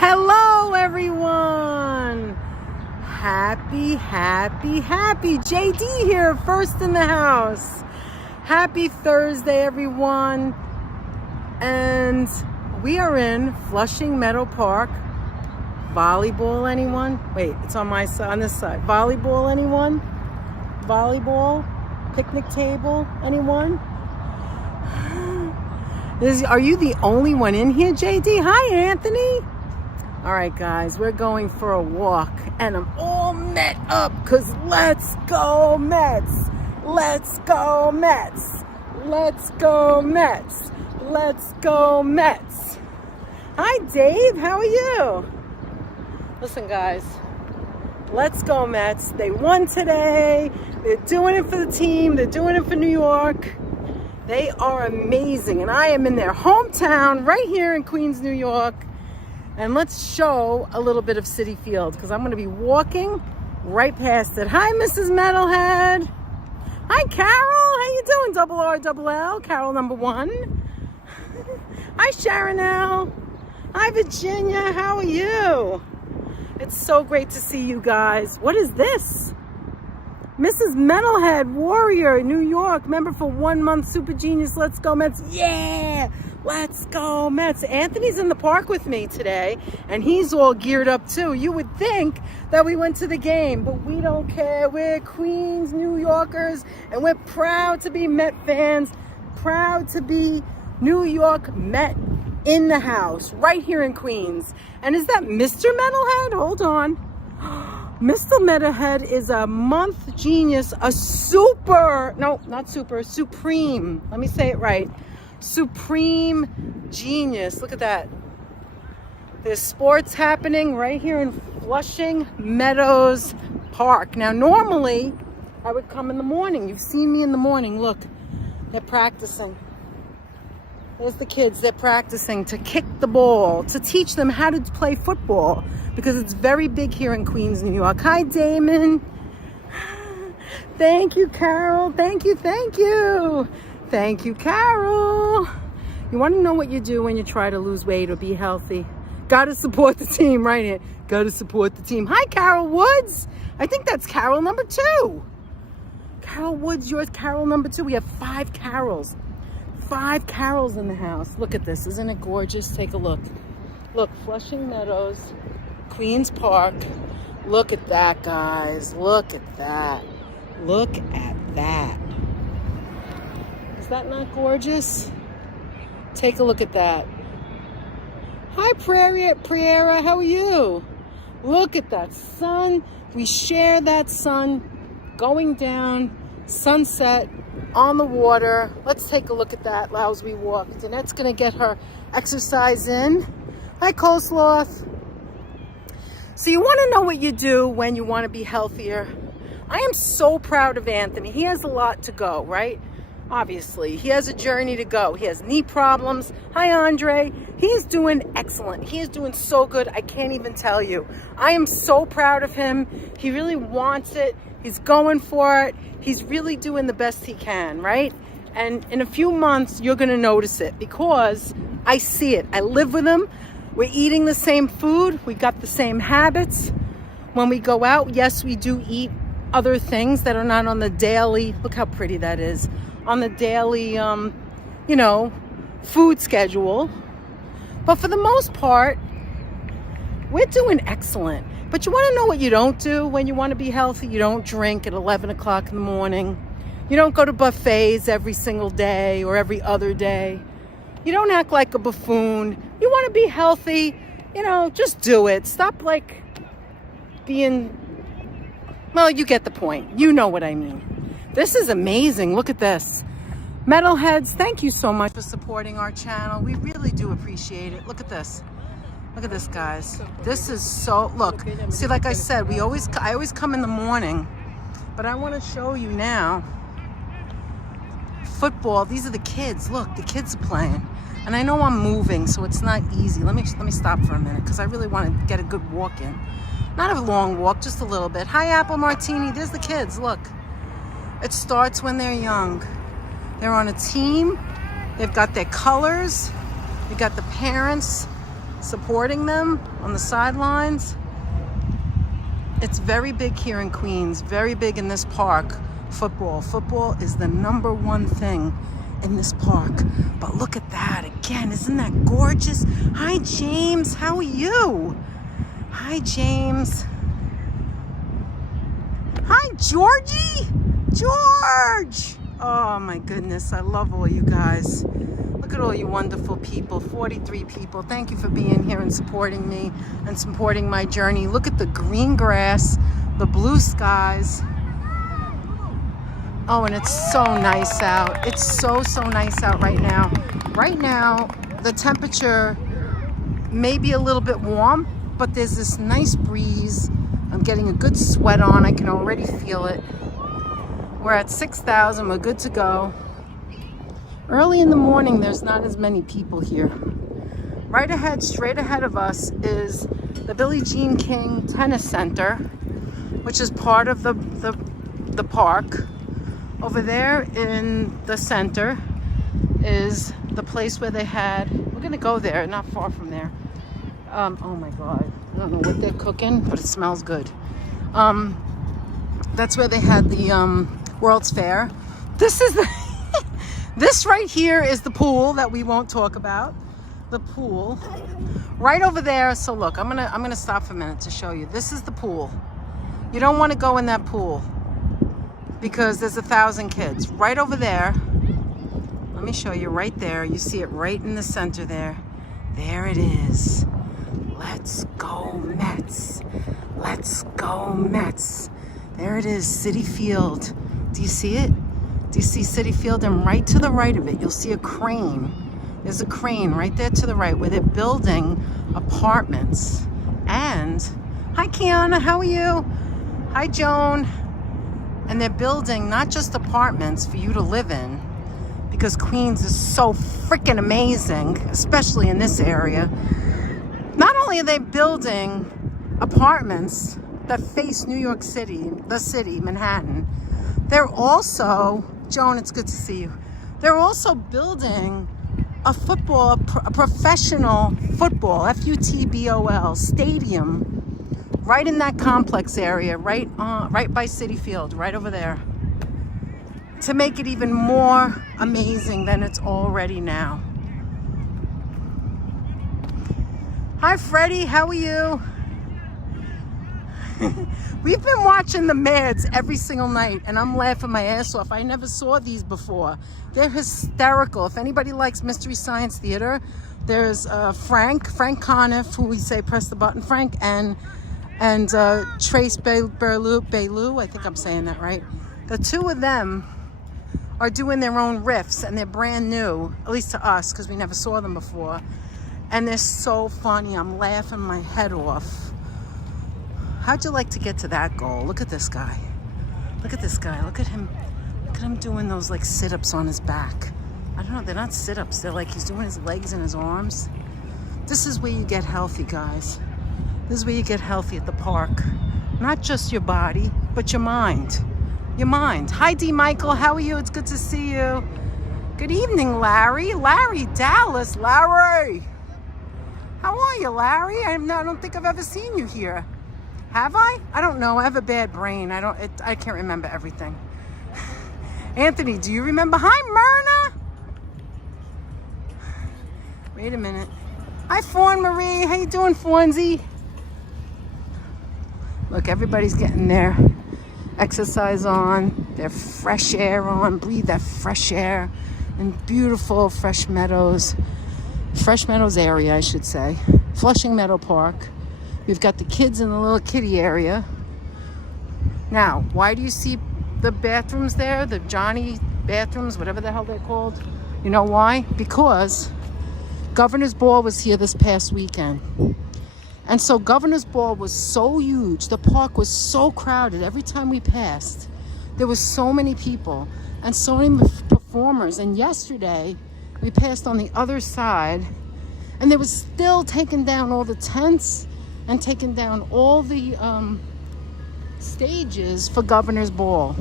Hello, everyone. Happy JD here, first in the house. Happy Thursday, everyone. And we are in Flushing Meadow Park. Volleyball, anyone? Wait, it's on my side, on this side. Volleyball, anyone? Volleyball? Picnic table, anyone? Are you the only one in here, JD? Hi, Anthony. All right, guys, we're going for a walk, and I'm all met up because let's go Mets. Let's go Mets. Let's go Mets. Let's go Mets. Hi, Dave. How are you? Listen, guys, let's go Mets. They won today. They're doing it for the team. They're doing it for New York. They are amazing, and I am in their hometown right here in Queens, New York. And let's show a little bit of Citi Field because I'm going to be walking right past it. Hi, Mrs. Metalhead. Hi, Carol. How you doing? Double R, double L. Carol number 1. Hi, Sharon L. Hi, Virginia. How are you? It's so great to see you guys. What is this? Mrs. Metalhead, Warrior, New York, member for 1 month, Super Genius. Let's go Mets. Yeah, let's go Mets. Anthony's in the park with me today, and he's all geared up too. You would think that we went to the game, but we don't care. We're Queens, New Yorkers, and we're proud to be Met fans, proud to be New York Met in the house, right here in Queens. And is that Mr. Metalhead? Hold on. Mr. Metalhead is a month genius, a super, no, not super, supreme. Let me say it right. Supreme genius. Look at that. There's sports happening right here in Flushing Meadows Park. Now, normally, I would come in the morning. You've seen me in the morning. Look, they're practicing. There's the kids. They're practicing to kick the ball, to teach them how to play football, because it's very big here in Queens, New York. Hi, Damon. Thank you, Carol. Thank you, thank you. Thank you, Carol. You want to know what you do when you try to lose weight or be healthy? Got to support the team, right here. Got to support the team. Hi, Carol Woods. I think that's Carol number 2. Carol Woods, yours Carol number 2. We have 5 Carols. 5 Carols in the house. Look at this. Isn't it gorgeous? Take a look. Look, Flushing Meadows, Queens Park. Look at that, guys. Look at that. Look at that. Is that not gorgeous? Take a look at that. Hi, Priera. How are you? Look at that sun. We share that sun going down, sunset on the water. Let's take a look at that as we walk. Danette's going to get her exercise in. Hi, Coleslaw. So you want to know what you do when you want to be healthier? I am so proud of Anthony. He has a lot to go, right? Obviously, he has a journey to go. He has knee problems. Hi, Andre. He is doing excellent. He is doing so good. I can't even tell you. I am so proud of him. He really wants it. He's going for it. He's really doing the best he can, right? And in a few months, you're going to notice it because I see it. I live with him. We're eating the same food. We got the same habits. When we go out, yes, we do eat other things that are not on the daily. Look how pretty that is. On the daily, food schedule. But for the most part, we're doing excellent. But you want to know what you don't do when you want to be healthy? You don't drink at 11 o'clock in the morning. You don't go to buffets every single day or every other day. You don't act like a buffoon. You want to be healthy, just do it. Stop being, well, you get the point. You know what I mean. This is amazing. Look at this. Metalheads, thank you so much for supporting our channel. We really do appreciate it. Look at this. Look at this, guys. This is so, look. See, like I said, I always come in the morning, but I want to show you now. Football, these are the kids. Look, the kids are playing. And I know I'm moving, so it's not easy. Let me stop for a minute because I really want to get a good walk in. Not a long walk, just a little bit. Hi, Apple Martini. There's the kids. Look. It starts when they're young. They're on a team. They've got their colors. You got the parents supporting them on the sidelines. It's very big here in Queens, very big in this park. Football. Football is the #1 thing in this park. But look at that again. Isn't that gorgeous? Hi, James. How are you? Hi, James. Hi, Georgie. George. Oh, my goodness. I love all you guys. Look at all you wonderful people. 43 people. Thank you for being here and supporting me and supporting my journey. Look at the green grass, the blue skies. Oh, and it's so nice out. It's so nice out right now. Right now, the temperature may be a little bit warm, but there's this nice breeze. I'm getting a good sweat on. I can already feel it. We're at 6,000. We're good to go. Early in the morning, there's not as many people here. Right ahead, straight ahead of us, is the Billie Jean King Tennis Center, which is part of the park. Over there in the center is the place where they had, we're gonna go there, not far from there. Oh my God, I don't know what they're cooking, but it smells good. That's where they had the World's Fair. This is the, this right here is the pool that we won't talk about. The pool, right over there. So look, I'm gonna stop for a minute to show you. This is the pool. You don't want to go in that pool, because there's 1,000 kids right over there. Let me show you right there. You see it right in the center there. There it is. Let's go Mets. Let's go Mets. There it is, Citi Field. Do you see it? Do you see Citi Field? And right to the right of it, you'll see a crane. There's a crane right there to the right where they're building apartments. And, hi Kiana, how are you? Hi Joan. And they're building not just apartments for you to live in, because Queens is so freaking amazing, especially in this area. Not only are they building apartments that face New York City, the city, Manhattan, they're also, Joan, it's good to see you. They're also building a professional football, F-U-T-B-O-L, stadium, right in that complex area, right by Citi Field, right over there, to make it even more amazing than it's already now. Hi, Freddie, how are you? We've been watching the Mads every single night, and I'm laughing my ass off. I never saw these before. They're hysterical. If anybody likes Mystery Science Theater, there's Frank Conniff, who we say press the button, Frank, and Trace Bailou, I think I'm saying that right. The two of them are doing their own riffs, and they're brand new, at least to us, because we never saw them before. And they're so funny. I'm laughing my head off. How'd you like to get to that goal? Look at this guy. Look at this guy. Look at him. Look at him doing those like sit-ups on his back. I don't know. They're not sit-ups. They're like he's doing his legs and his arms. This is where you get healthy, guys. This is where you get healthy at the park. Not just your body, but your mind. Your mind. Hi, D. Michael. How are you? It's good to see you. Good evening, Larry. Larry Dallas. Larry. How are you, Larry? I don't think I've ever seen you here. Have I? I don't know. I have a bad brain. I can't remember everything. Anthony, do you remember? Hi, Myrna. Wait a minute. Hi, Fawn Marie. How you doing, Fawnsy? Look, everybody's getting their exercise on, their fresh air on. Breathe that fresh air in beautiful Fresh Meadows area, I should say. Flushing Meadow Park. We've got the kids in the little kiddie area. Now, why do you see the bathrooms there? The Johnny bathrooms, whatever the hell they're called. You know why? Because Governor's Ball was here this past weekend. And so Governor's Ball was so huge. The park was so crowded. Every time we passed, there was so many people and so many performers. And yesterday, we passed on the other side, and they was still taking down all the tents and taking down all the stages for Governor's Ball.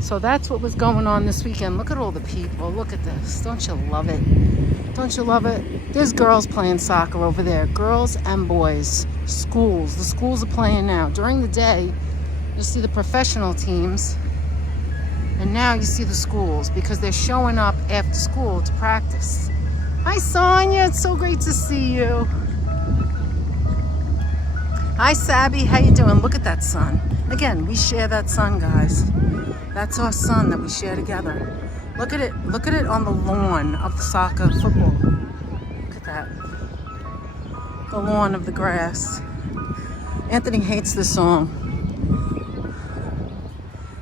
So that's what was going on this weekend. Look at all the people. Look at this. Don't you love it? Don't you love it? There's girls playing soccer over there. Girls and boys. Schools. The schools are playing now. During the day, you see the professional teams. And now you see the schools because they're showing up after school to practice. Hi, Sonia. It's so great to see you. Hi, Sabby. How you doing? Look at that sun. Again, we share that sun, guys. That's our sun that we share together. Look at it. Look at it on the lawn of the soccer football. Look at that. The lawn of the grass. Anthony hates this song.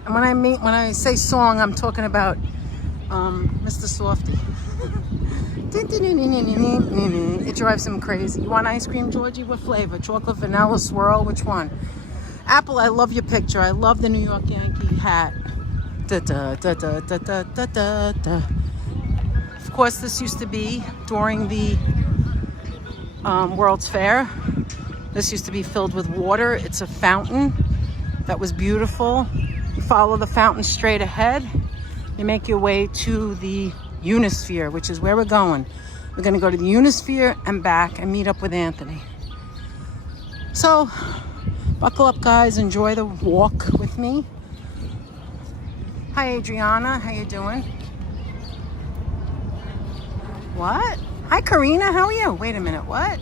And when I say song, I'm talking about Mr. Softy. It drives him crazy. You want ice cream, Georgie? What flavor? Chocolate, vanilla, swirl? Which one? Apple, I love your picture. I love the New York Yankee hat. Da, da, da, da, da, da, da, da, da. Of course, this used to be during the World's Fair. This used to be filled with water. It's a fountain that was beautiful. You follow the fountain straight ahead. You make your way to the Unisphere, which is where we're going. We're going to go to the Unisphere and back and meet up with Anthony. So, buckle up, guys. Enjoy the walk with me. Hi, Adriana. How you doing? What? Hi, Karina. How are you? Wait a minute. What?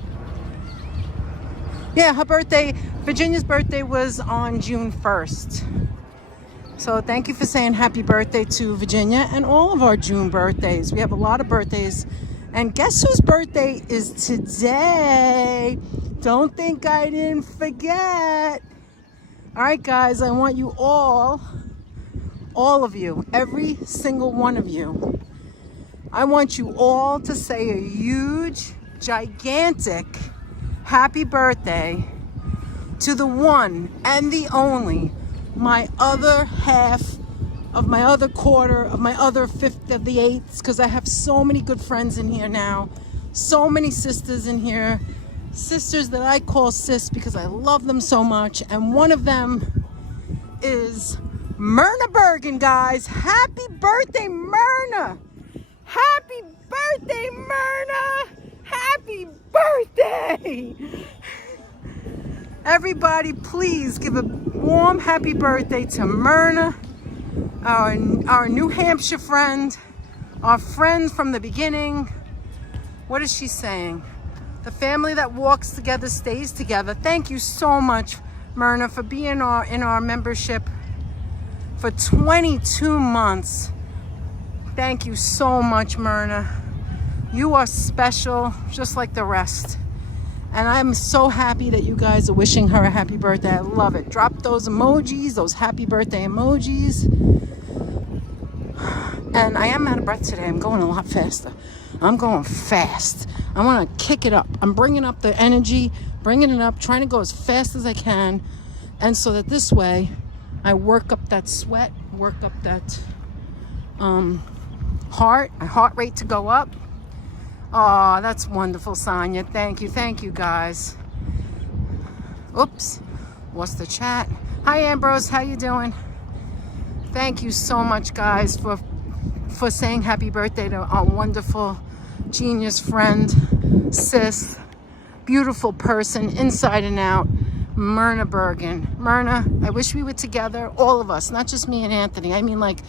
Yeah, her birthday, Virginia's birthday was on June 1st. So thank you for saying happy birthday to Virginia and all of our June birthdays. We have a lot of birthdays. And guess whose birthday is today? Don't think I didn't forget. All right, guys, I want you all of you, every single one of you, I want you all to say a huge, gigantic happy birthday to the one and the only, my other half of my other quarter of my other fifth of the eighths, because I have so many good friends in here now, so many sisters in here, sisters that I call sis because I love them so much, and one of them is Myrna Bergen, guys. Happy birthday, Myrna! Happy birthday, Myrna! Happy birthday! Everybody, please give a warm happy birthday to Myrna, our New Hampshire friend, our friend from the beginning. What is she saying? The family that walks together stays together. Thank you so much, Myrna, for being in our membership for 22 months. Thank you so much, Myrna. You are special, just like the rest. And I'm so happy that you guys are wishing her a happy birthday. I love it. Drop those emojis, those happy birthday emojis. And I am out of breath today. I'm going a lot faster. I'm going fast. I want to kick it up. I'm bringing up the energy, bringing it up, trying to go as fast as I can. And so that this way, I work up that sweat, work up that heart rate to go up. Oh, that's wonderful, Sonia. Thank you guys. Oops, what's the chat? Hi, Ambrose, how you doing? Thank you so much, guys, for saying happy birthday to our wonderful genius friend, sis, beautiful person, inside and out, Myrna Bergen. Myrna, I wish we were together, all of us, not just me and Anthony. I mean, like,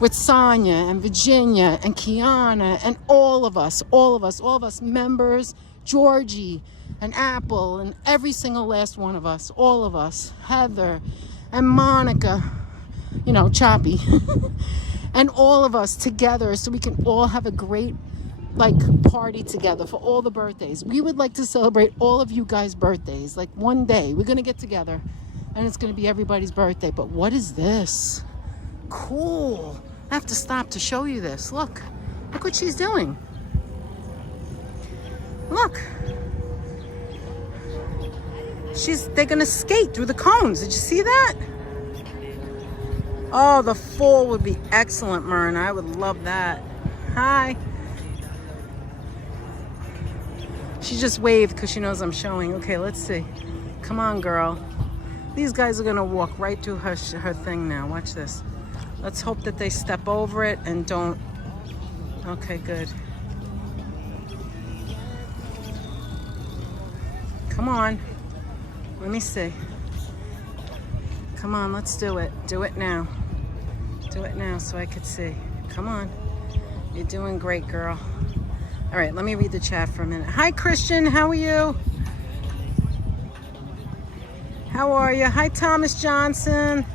with Sonia and Virginia and Kiana and all of us members, Georgie and Apple and every single last one of us, all of us, Heather and Monica, you know, Choppy, and all of us together so we can all have a great, like, party together for all the birthdays. We would like to celebrate all of you guys' birthdays. Like, one day we're going to get together and it's going to be everybody's birthday. But what is this? Cool. I have to stop to show you this. Look what she's doing. Look. They're gonna skate through the cones. Did you see that? Oh, the fall would be excellent, Myrna. I would love that. Hi. She just waved because she knows I'm showing. Okay, let's see. Come on, girl. These guys are gonna walk right through her thing now. Watch this. Let's hope that they step over it and don't. Okay, good. Come on. Let me see. Come on, let's do it. Do it now. Do it now so I could see. Come on. You're doing great, girl. All right, let me read the chat for a minute. Hi, Christian. How are you? How are you? Hi, Thomas Johnson.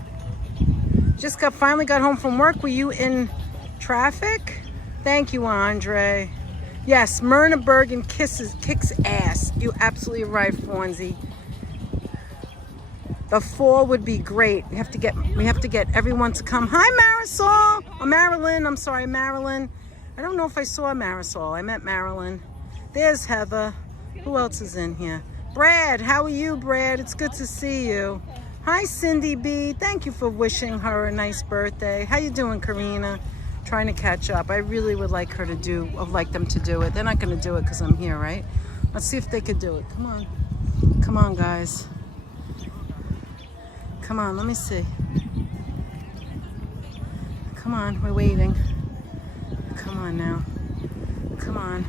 Just finally got home from work. Were you in traffic? Thank you, Andre. Yes, Myrna Bergen kicks ass. You absolutely right, Fonzie. The fall would be great. We have to get everyone to come. Hi, Marisol. Oh, Marilyn. I'm sorry, Marilyn. I don't know if I saw Marisol. I met Marilyn. There's Heather. Who else is in here? Brad. How are you, Brad? It's good to see you. Hi, Cindy B. Thank you for wishing her a nice birthday. How you doing, Karina? Trying to catch up. I really would like them to do it. They're not going to do it because I'm here, right? Let's see if they could do it. Come on. Come on, guys. Come on, let me see. Come on, we're waiting. Come on now. Come on.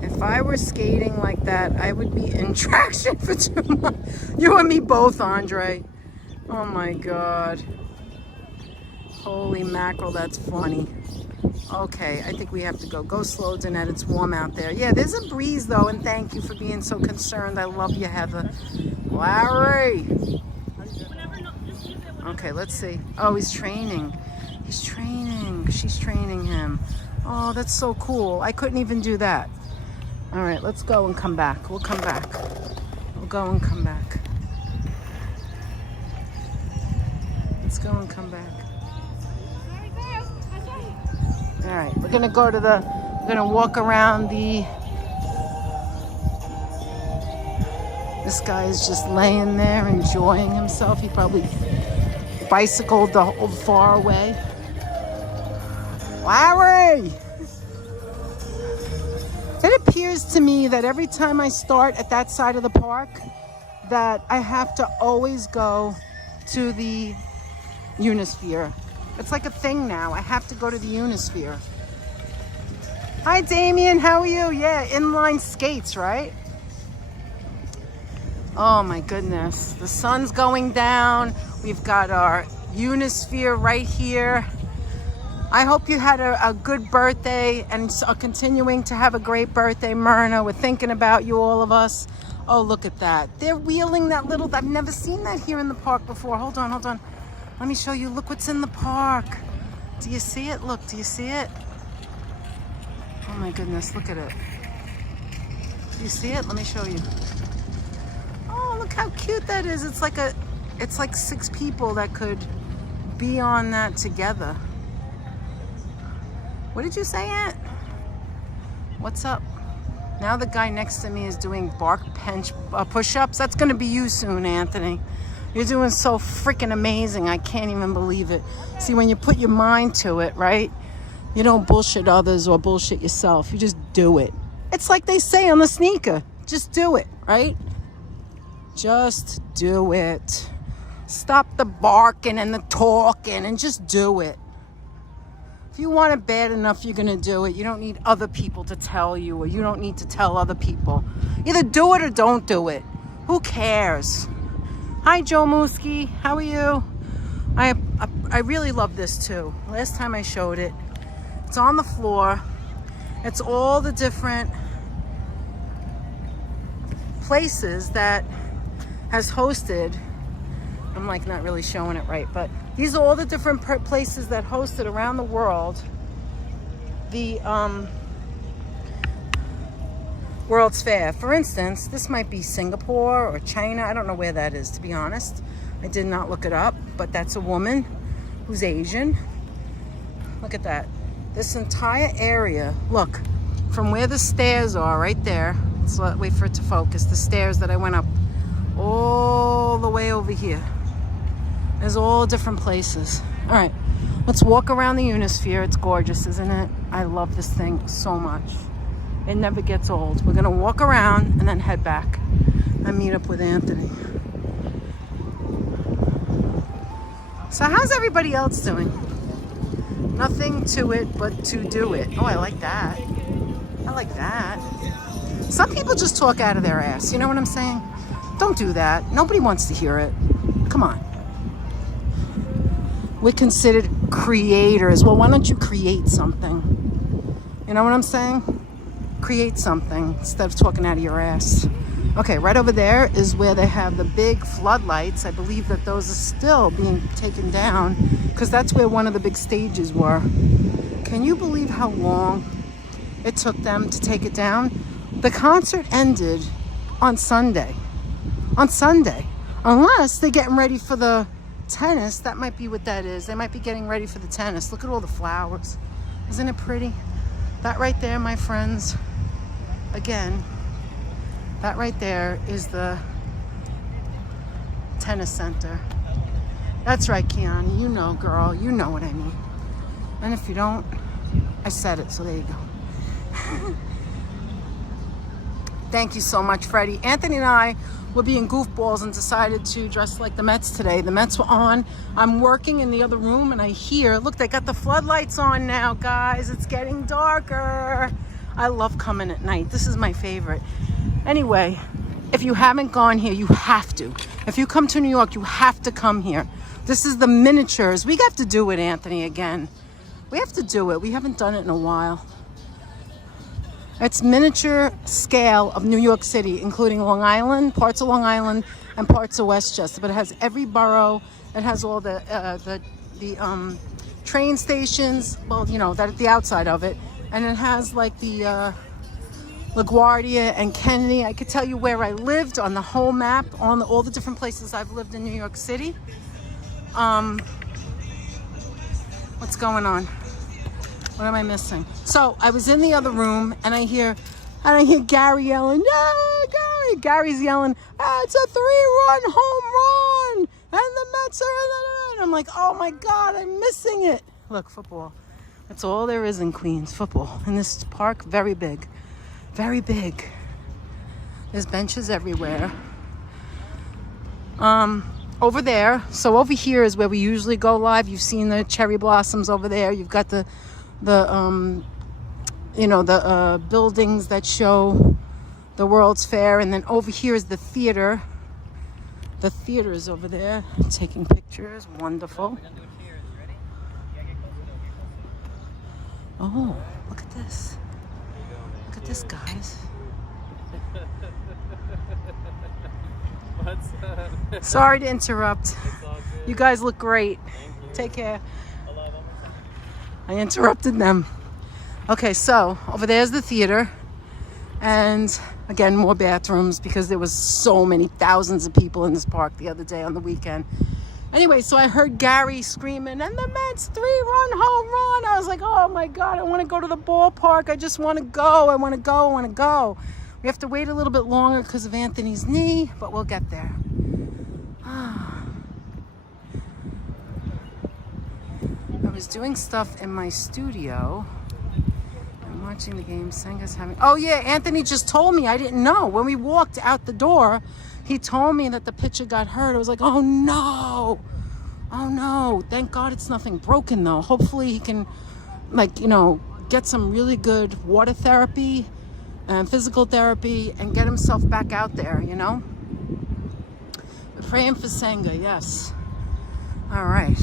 If I were skating like that, I would be in traction for 2 months. You and me both, Andre. Oh my God. Holy mackerel, that's funny. Okay, I think we have to go. Go slow, Danette. It's warm out there. Yeah, there's a breeze, though, and thank you for being so concerned. I love you, Heather. Larry! Okay, let's see. Oh, he's training. He's training. She's training him. Oh, that's so cool. I couldn't even do that. All right, let's go and come back. We'll come back. We'll go and come back. Let's go and come back. All right, we're gonna walk around this guy is just laying there enjoying himself. He probably bicycled far away. Larry! It appears to me that every time I start at that side of the park, that I have to always go to the Unisphere. It's like a thing now. I have to go to the Unisphere. Hi, Damien. How are you? Yeah, inline skates, right? Oh, my goodness. The sun's going down. We've got our Unisphere right here. I hope you had a good birthday and are continuing to have a great birthday, Myrna. We're thinking about you, all of us. Oh, look at that. They're wheeling that little... I've never seen that here in the park before. Hold on, hold on. Let me show you. Look what's in the park. Do you see it? Look, do you see it? Oh my goodness, look at it. Do you see it? Let me show you. Oh, look how cute that is. It's like 6 people that could be on that together. What did you say, Aunt? What's up? Now the guy next to me is doing bark push-ups. That's gonna be you soon, Anthony. You're doing so freaking amazing. I can't even believe it. See, when you put your mind to it, right? You don't bullshit others or bullshit yourself. You just do it. It's like they say on the sneaker. Just do it, right? Just do it. Stop the barking and the talking and just do it. If you want it bad enough, you're going to do it. You don't need other people to tell you, or you don't need to tell other people. Either do it or don't do it. Who cares? Hi, Joe Mooski. How are you? I really love this too. Last time I showed it. It's on the floor. It's all the different places that has hosted. I'm like not really showing it right, but these are all the different places that hosted around the world the World's Fair. For instance, this might be Singapore or China. I don't know where that is, to be honest. I did not look it up, but that's a woman who's Asian. Look at that. This entire area, look, from where the stairs are right there. Let's wait for it to focus. The stairs that I went up all the way over here. There's all different places. All right, let's walk around the Unisphere. It's gorgeous, isn't it? I love this thing so much. It never gets old. We're gonna walk around and then head back and meet up with Anthony. So how's everybody else doing? Nothing to it but to do it. Oh, I like that. I like that. Some people just talk out of their ass. You know what I'm saying? Don't do that. Nobody wants to hear it. Come on. We're considered creators. Well, why don't you create something? You know what I'm saying? Create something instead of talking out of your ass. Okay, right over there is where they have the big floodlights. I believe that those are still being taken down because that's where one of the big stages were. Can you believe how long it took them to take it down? The concert ended on Sunday. On Sunday. Unless they're getting ready for the tennis. That might be what that is. They might be getting ready for the tennis. Look at all the flowers. Isn't it pretty? That right there, my friends. Again, that right there is the tennis center. That's right, Kiani. You know, girl. You know what I mean. And if you don't, I said it, so there you go. Thank you so much, Freddie. Anthony and I were being goofballs and decided to dress like the Mets today. The Mets were on. I'm working in the other room and I hear, look, they got the floodlights on now, guys. It's getting darker. I love coming at night. This is my favorite. Anyway, if you haven't gone here, you have to. If you come to New York, you have to come here. This is the miniatures. We have to do it, Anthony, again. We have to do it. We haven't done it in a while. It's miniature scale of New York City, including Long Island, parts of Long Island, and parts of Westchester. But it has every borough. It has all the train stations. Well, you know, that at the outside of it. And it has like the LaGuardia and Kennedy. I could tell you where I lived on the whole map, on all the different places I've lived in New York City. What's going on? What am I missing? So I was in the other room and I hear Gary yelling, "Yeah, Gary!" Gary's yelling, "It's a 3-run home run, and the Mets are." And I'm like, "Oh my God, I'm missing it!" Look, football. That's all there is in Queens. Football in this park, very big, very big. There's benches everywhere. Over there. So over here is where we usually go live. You've seen the cherry blossoms over there. You've got the buildings that show the World's Fair, and then over here is the theater. The theater is over there, taking pictures. Wonderful. Oh, look at this. Look at this, guys. Sorry to interrupt. You guys look great. Take care. I interrupted them. Okay, so over there's the theater. And again, more bathrooms because there was so many thousands of people in this park the other day on the weekend. Anyway, so I heard Gary screaming, "And the Mets 3-run home run." I was like, oh my God, I want to go to the ballpark. I just want to go. I want to go. I want to go. We have to wait a little bit longer because of Anthony's knee, but we'll get there. I was doing stuff in my studio. I'm watching the game. Senga's having... Oh yeah, Anthony just told me. I didn't know. When we walked out the door, he told me that the pitcher got hurt. I was like, oh no. Oh no. Thank God it's nothing broken though. Hopefully he can, get some really good water therapy and physical therapy and get himself back out there, We're praying for Senga, yes. All right.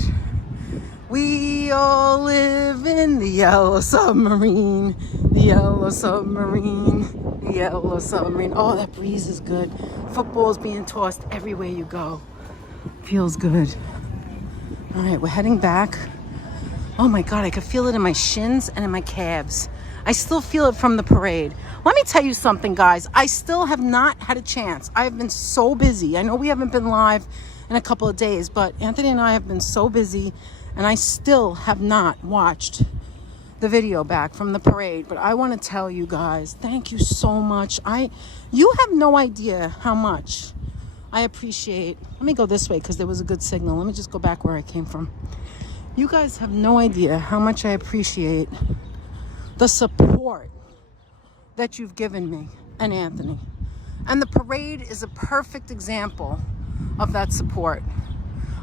We all live in the yellow submarine, the yellow submarine, the yellow submarine. Oh, that breeze is good. Football's being tossed everywhere you go. Feels good. All right, we're heading back. Oh my God, I could feel it in my shins and in my calves. I still feel it from the parade. Let me tell you something, guys. I still have not had a chance. I've been so busy. I know we haven't been live in a couple of days, but Anthony and I have been so busy, and I still have not watched the video back from the parade. But I want to tell you guys, thank you so much. You have no idea how much I appreciate. Let me go this way because there was a good signal. Let me just go back where I came from. You guys have no idea how much I appreciate the support that you've given me and Anthony. And the parade is a perfect example of that support.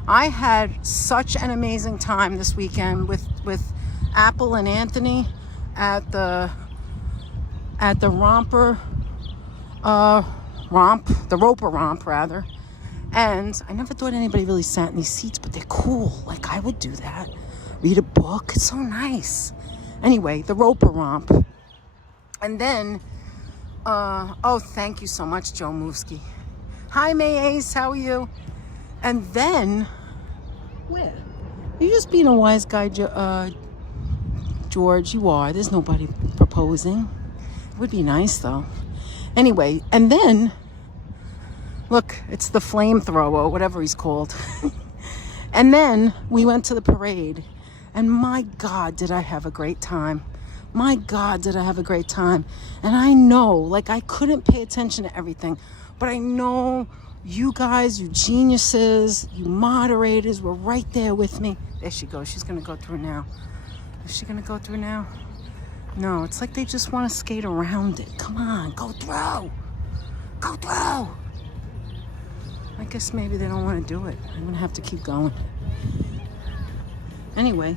I had such an amazing time this weekend with Apple and Anthony at the romper romp, the roper romp rather. And I never thought anybody really sat in these seats, but they're cool. Like, I would do that. Read a book. It's so nice. Anyway, the roper romp. And then, oh, thank you so much, Joe Moosky. Hi, May Ace. How are you? And then, where? You're just being a wise guy, George. You are. There's nobody proposing. It would be nice, though. Anyway, and then... Look, it's the flamethrower, whatever he's called. And then we went to the parade. And my God, did I have a great time. My God, did I have a great time. And I know, like, I couldn't pay attention to everything. But I know you guys, you geniuses, you moderators were right there with me. There she goes. She's going to go through now. Is she going to go through now? No, it's like they just want to skate around it. Come on, go through. Go through. I guess maybe they don't want to do it. I'm going to have to keep going. Anyway,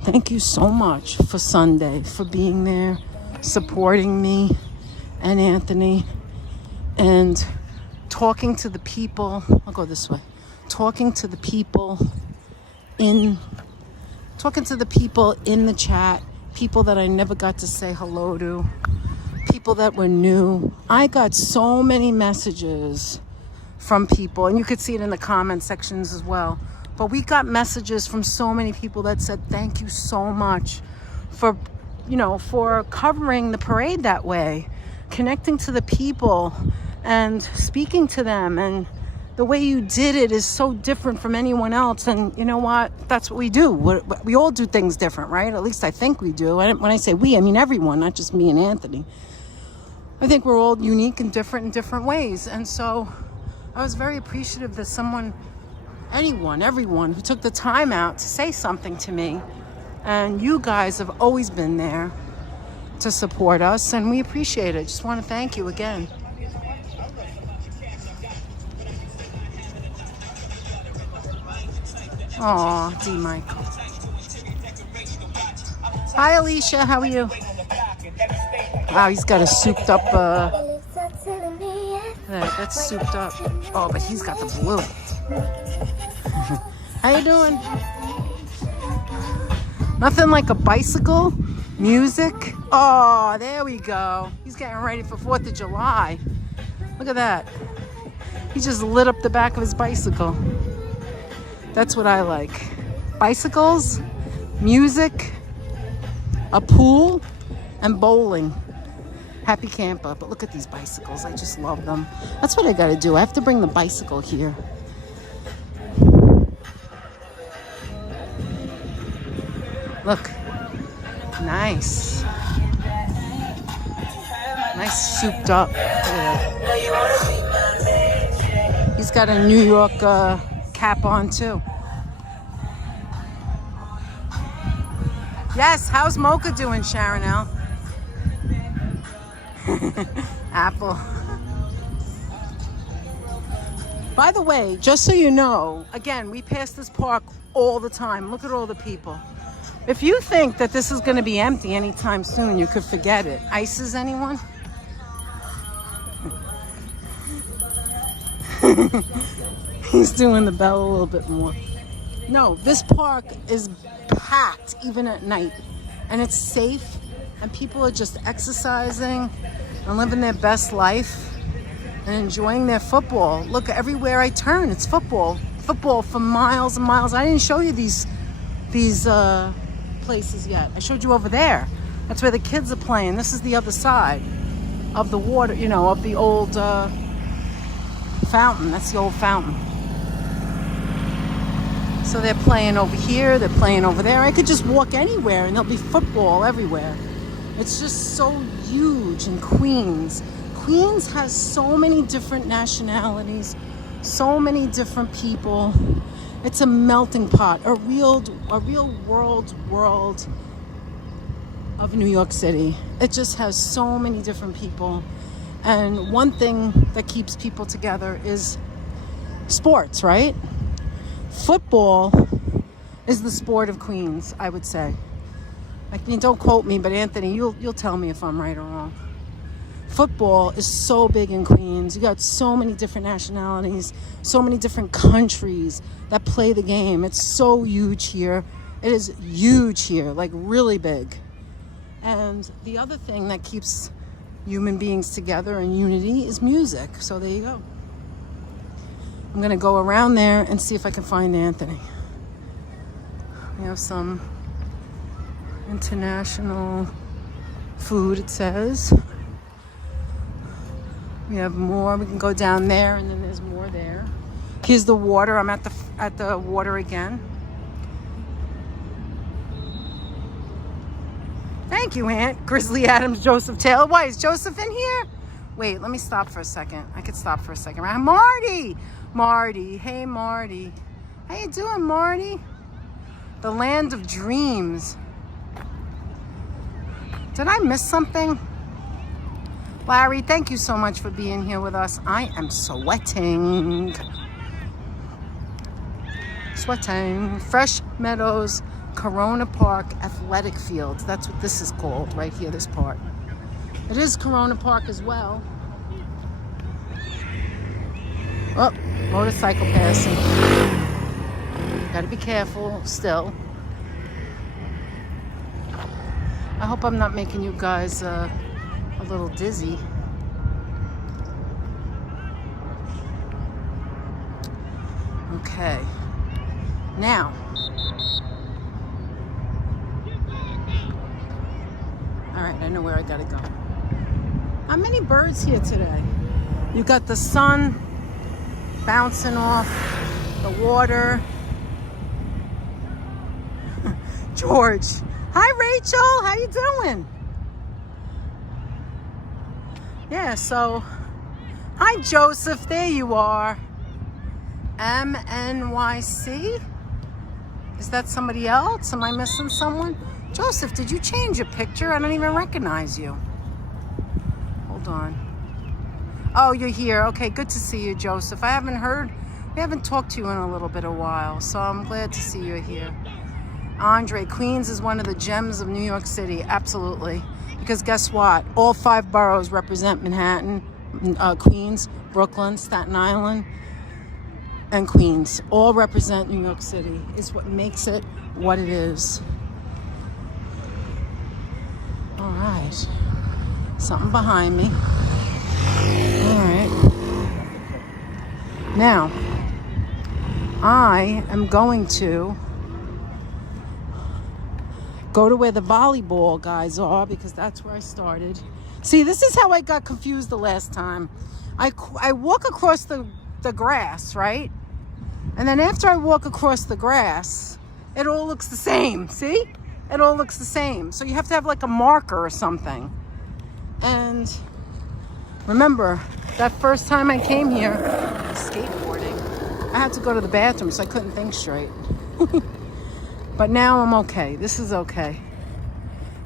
thank you so much for Sunday, for being there, supporting me and Anthony, and talking to the people. I'll go this way. Talking to the people in the chat, people that I never got to say hello to, people that were new. I got so many messages from people, and you could see it in the comment sections as well. But we got messages from so many people that said, thank you so much for, for covering the parade that way, connecting to the people and speaking to them. And the way you did it is so different from anyone else. And you know what? That's what we do. We all do things different, right? At least I think we do. And when I say we, I mean everyone, not just me and Anthony. I think we're all unique and different in different ways. And so I was very appreciative that everyone who took the time out to say something to me. And you guys have always been there to support us, and we appreciate it. Just want to thank you again. Aw, D. Michael. Hi, Alicia. How are you? Wow, he's got a souped up... that's souped up. Oh, but he's got the blue. How you doing? Nothing like a bicycle, music. Oh, there we go. He's getting ready for 4th of July. Look at that. He just lit up the back of his bicycle. That's what I like. Bicycles, music, a pool, and bowling. Happy camper. But look at these bicycles. I just love them. That's what I got to do. I have to bring the bicycle here. Look. Nice. Nice souped up. He's got a New York cap on too. Yes, how's Mocha doing, Sharon L? Apple. By the way, just so you know, again, we pass this park all the time. Look at all the people. If you think that this is going to be empty anytime soon, you could forget it. Ices, anyone? He's doing the bell a little bit more. No, this park is packed even at night, and it's safe, and people are just exercising and living their best life and enjoying their football. Look, everywhere I turn, it's football. Football for miles and miles. I didn't show you these places yet. I showed you over there. That's where the kids are playing. This is the other side of the water, of the old fountain. That's the old fountain. So they're playing over here, they're playing over there. I could just walk anywhere and there'll be football everywhere. It's just so huge in Queens. Queens has so many different nationalities, so many different people. It's a melting pot, a real world of New York City. It just has so many different people. And one thing that keeps people together is sports, right? Football is the sport of Queens, I would say. I mean, don't quote me, but Anthony, you'll tell me if I'm right or wrong. football is so big in Queens. You got so many different nationalities, so many different countries that play the game. It's so huge here. It is huge here, like really big. And the other thing that keeps human beings together in unity is music. So there you go. I'm gonna go around there and see if I can find Anthony. We have some international food, it says. We have more. We can go down there, and then there's more there. Here's the water. I'm at the water again. Thank you, Aunt. Grizzly Adams, Joseph Taylor. Why is Joseph in here? Wait, let me stop for a second. I could stop for a second. Marty! Marty. Hey, Marty. How you doing, Marty? The land of dreams. Did I miss something? Larry, thank you so much for being here with us. I am sweating. Sweating. Fresh Meadows, Corona Park Athletic Fields. That's what this is called right here, this part. It is Corona Park as well. Oh, motorcycle passing. Gotta be careful still. I hope I'm not making you guys a little dizzy. Okay. Now. All right, I know where I gotta go. How many birds here today? You got the sun bouncing off the water. George. Hi, Rachel. How you doing? Yeah, so, hi, Joseph. There you are. MNYC? Is that somebody else? Am I missing someone? Joseph, did you change your picture? I don't even recognize you. Hold on. Oh, you're here. Okay, good to see you, Joseph. We haven't talked to you in a little bit of while, so I'm glad to see you here. Andre, Queens is one of the gems of New York City. Absolutely. Because guess what? All 5 boroughs represent Manhattan, Queens, Brooklyn, Staten Island, and Queens. All represent New York City. It's what makes it what it is. All right. Something behind me. All right. Now, I am going to go to where the volleyball guys are because that's where I started. See, this is how I got confused the last time. I walk across the grass, right? And then after I walk across the grass, it all looks the same. See? It all looks the same. So you have to have like a marker or something. And remember, that first time I came here, skateboarding, I had to go to the bathroom, so I couldn't think straight. But now I'm okay. This is okay.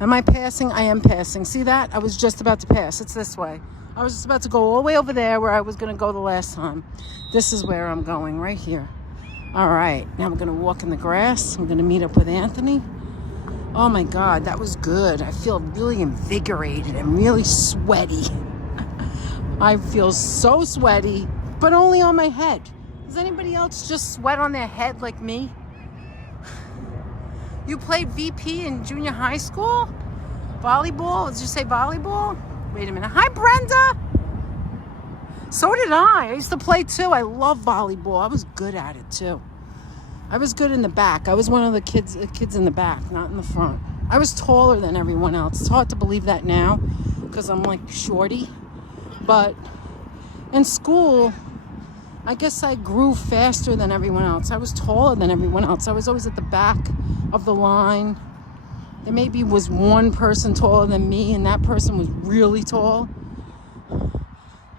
Am I passing? I am passing. See that? I was just about to pass. It's this way. I was just about to go all the way over there where I was going to go the last time. This is where I'm going, right here. All right. Now I'm going to walk in the grass. I'm going to meet up with Anthony. Oh my God, that was good. I feel really invigorated and really sweaty. I feel so sweaty, but only on my head. Does anybody else just sweat on their head like me? You played VP in junior high school? Volleyball? Did you say volleyball? Wait a minute. Hi, Brenda. So did I. I used to play too. I love volleyball. I was good at it too. I was good in the back. I was one of the kids in the back, not in the front. I was taller than everyone else. It's hard to believe that now because I'm like shorty. But in school, I guess I grew faster than everyone else. I was taller than everyone else. I was always at the back of the line. There maybe was one person taller than me, and that person was really tall.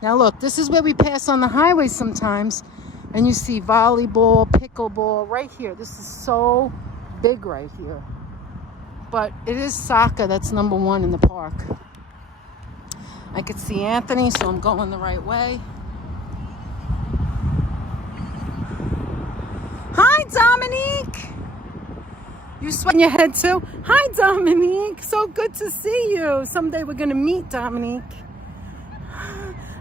Now look, this is where we pass on the highway sometimes, and you see volleyball, pickleball right here. This is so big right here. But it is soccer that's number one in the park. I could see Anthony, so I'm going the right way. Hi, Dominique. You sweating your head too? Hi, Dominique. So good to see you. Someday we're going to meet, Dominique.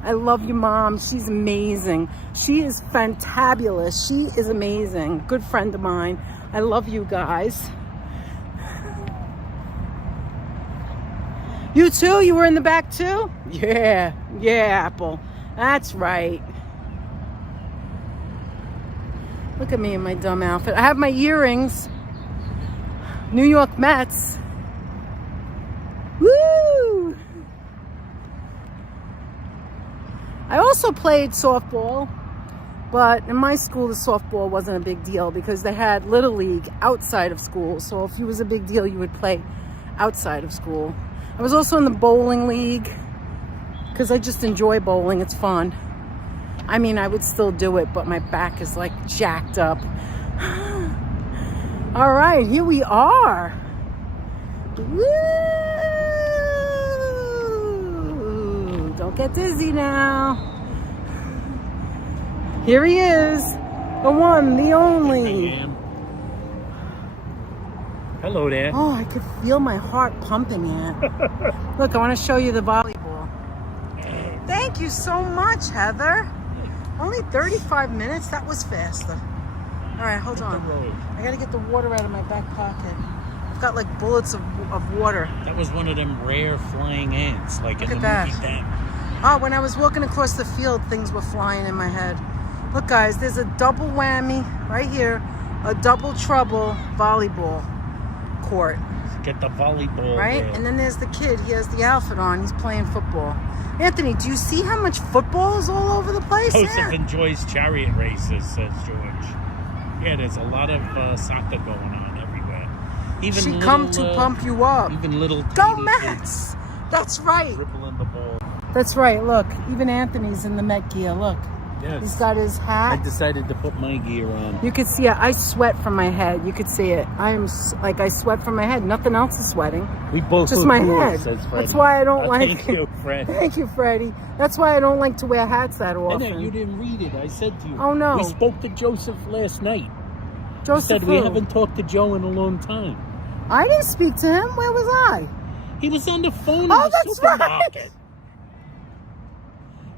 I love your mom. She's amazing. She is fantabulous. She is amazing. Good friend of mine. I love you guys. You too? You were in the back too? Yeah. Yeah, Apple. That's right. Look at me in my dumb outfit. I have my earrings. New York Mets. Woo! I also played softball, but in my school the softball wasn't a big deal because they had Little League outside of school. So if it was a big deal, you would play outside of school. I was also in the bowling league because I just enjoy bowling. It's fun. I mean, I would still do it, but my back is like jacked up. All right, here we are. Woo! Don't get dizzy now. Here he is, the one, the only. Hello there. Oh, I could feel my heart pumping in. Look, I want to show you the volleyball. Thank you so much, Heather. Only 35 minutes? That was faster. All right, hold on. I got to get the water out of my back pocket. I've got like bullets of water. That was one of them rare flying ants, like in the movie Danette. Oh, when I was walking across the field, things were flying in my head. Look, guys, there's a double whammy right here. A double trouble volleyball court. Get the volleyball. Right? There. And then there's the kid. He has the outfit on. He's playing football. Anthony, do you see how much football is all over the place? Joseph enjoys chariot races, says George. Yeah, there's a lot of soccer going on everywhere. Even she little, come to pump you up. Even little Go Mets! That's right. Dribbling the ball. That's right. Look, even Anthony's in the Met gear. Look. Yes. He's got his hat. I decided to put my gear on. You could see it. I sweat from my head. You could see it. I sweat from my head. Nothing else is sweating. We both just my head. That's why I don't like. Thank you, Fred. Thank you, Freddie. That's why I don't like to wear hats that often. And you didn't read it. I said to you. Oh no. We spoke to Joseph last night. Joseph said we haven't talked to Joe in a long time. I didn't speak to him. Where was I? He was on the phone in the supermarket. Right.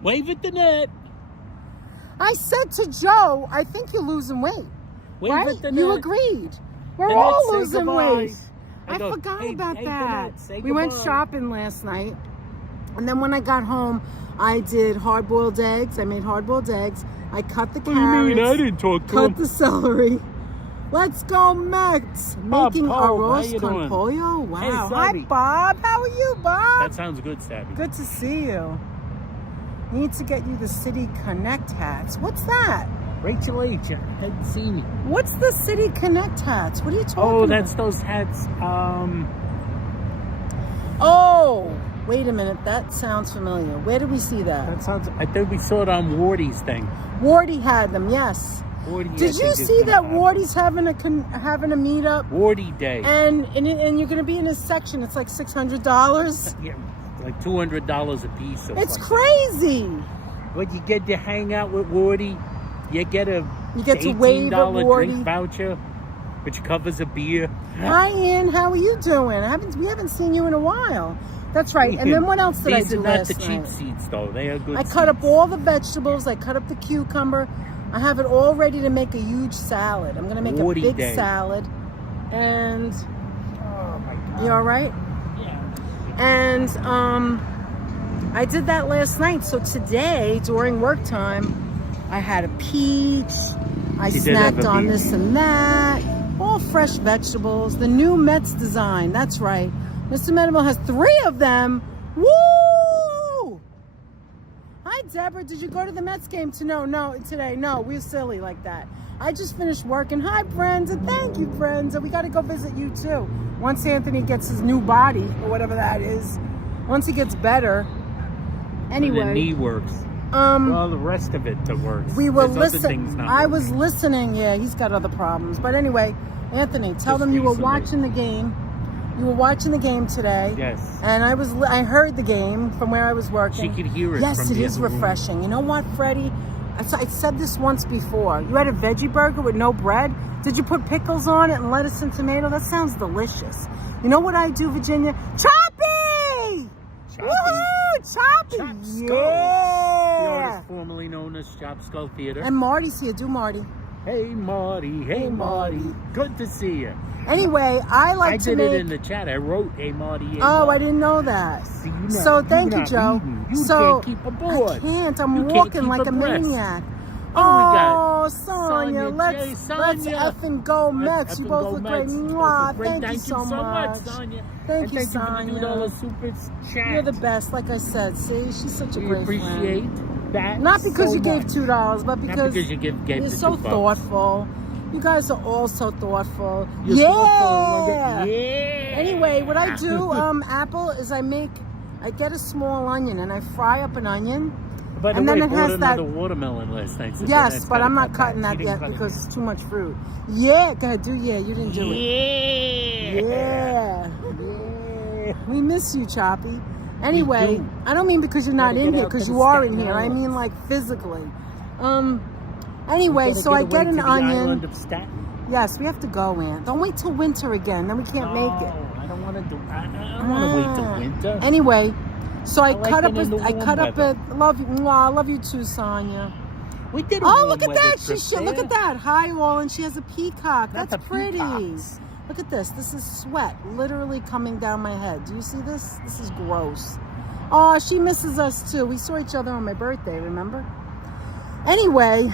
Wave at Danette. I said to Joe, I think you're losing weight. Wave right? at Danette. You agreed. We're all losing weight. I forgot about that. Danette, we went shopping last night. And then when I got home, I did hard-boiled eggs. I made hard-boiled eggs. I cut the carrots. What do you mean? I didn't talk to him. Cut the celery. Let's go, Mets. Making arroz con pollo. Wow. Hey, hi, Bob. How are you, Bob? That sounds good, Stabby. Good to see you. Need to get you the City Connect hats. What's that? Rachel H. hadn't seen me. What's the City Connect hats? What are you talking about? Oh, that's those hats. Oh, wait a minute. That sounds familiar. Where did we see that? That sounds. I think we saw it on Wardy's thing. Wardy had them. Yes. Wardy, did you see that Wardy's having a meetup? Wardy Day. And you're going to be in his section. It's like $600. Yeah, like $200 a piece. It's crazy. But you get to hang out with Wardy. You get to wave at Wardy. drink voucher, which covers a beer. Hi, Ian. How are you doing? We haven't seen you in a while. That's right. And then what else did I do last night? These are not the cheap seats, though. They are good I cut up all the vegetables. I cut up the cucumber. I have it all ready to make a huge salad. I'm going to make a big salad. And oh my God. You all right? Yeah. And I did that last night. So today, during work time, I had a peach. I snacked on this and that. All fresh vegetables. The new Mets design. That's right. Mr. Meadows has 3 of them. Woo! Hi, Deborah. Did you go to the Mets game today? No, we're silly like that. I just finished working. Hi, Brenda. Thank you, Brenda. We got to go visit you, too. Once Anthony gets his new body, or whatever that is. Once he gets better. Anyway. And the knee works. Well, the rest of it works. We were listening. I was listening. Yeah, he's got other problems. But anyway, Anthony, tell them you were watching the game. You were watching the game today. Yes. And I heard the game from where I was working. She could hear it. Yes, it is refreshing. You know what, Freddie? I said this once before. You had a veggie burger with no bread. Did you put pickles on it and lettuce and tomato? That sounds delicious. You know what I do, Virginia? Choppy! Woohoo! Choppy! Chops, yeah! Corner Shop Skull Theater. And Marty's here. Do Marty. Hey, Marty. Hey, Marty. Good to see you. Anyway, I did it in the chat. I wrote, hey, Marty. Hey, Oh, Marty. I didn't know that. See, So thank you, Joe. You So can't keep aboard. I can't. I'm You can't walking keep like a abreast. maniac. What do we got? Oh, Sonia, Sonia, let's Jay, Sonia. effing go Mets. You Effing both go look Mets. great. You Mwah. both look great. Thank you so much, much. Sonia. Thank And you, thank you for doing all the super chat. You're the best, like I said. See, she's such a We great appreciate friend. that. Not because so you gave much. $2, but because Not because you gave you're the so $2. thoughtful. You guys are all so thoughtful. You're thoughtful. Yeah. Yeah. Anyway, what I do, Apple, is I get a small onion and I fry up an onion. By the and way, then I it bought has another that. watermelon last night. So Yes, Danette's but gotta I'm not cut cutting that She yet didn't cut because it. it's too much fruit. Yeah, go ahead, you didn't do it. Yeah. Yeah. We miss you, Choppy. Anyway, do. I don't mean because you're not Gotta in get here, out because to you the are in Staten here. I Island. mean like physically. Anyway, Gotta so I away get an to the onion. island of Staten. Yes, we have to go, Aunt. Don't wait till winter again, then we can't make it. I don't want to do. I don't want to wait till winter. Anyway, so I like cut it up in the I warm cut up weather. a love you. Mwah, I love you too, Sonia. We did a Oh, warm look at weather that! trip Look there. at that! Hi, all, and she has a peacock. Not That's the pretty. peacocks. Look at this. This is sweat literally coming down my head. Do you see this? This is gross. Oh, she misses us too. We saw each other on my birthday. Remember? Anyway,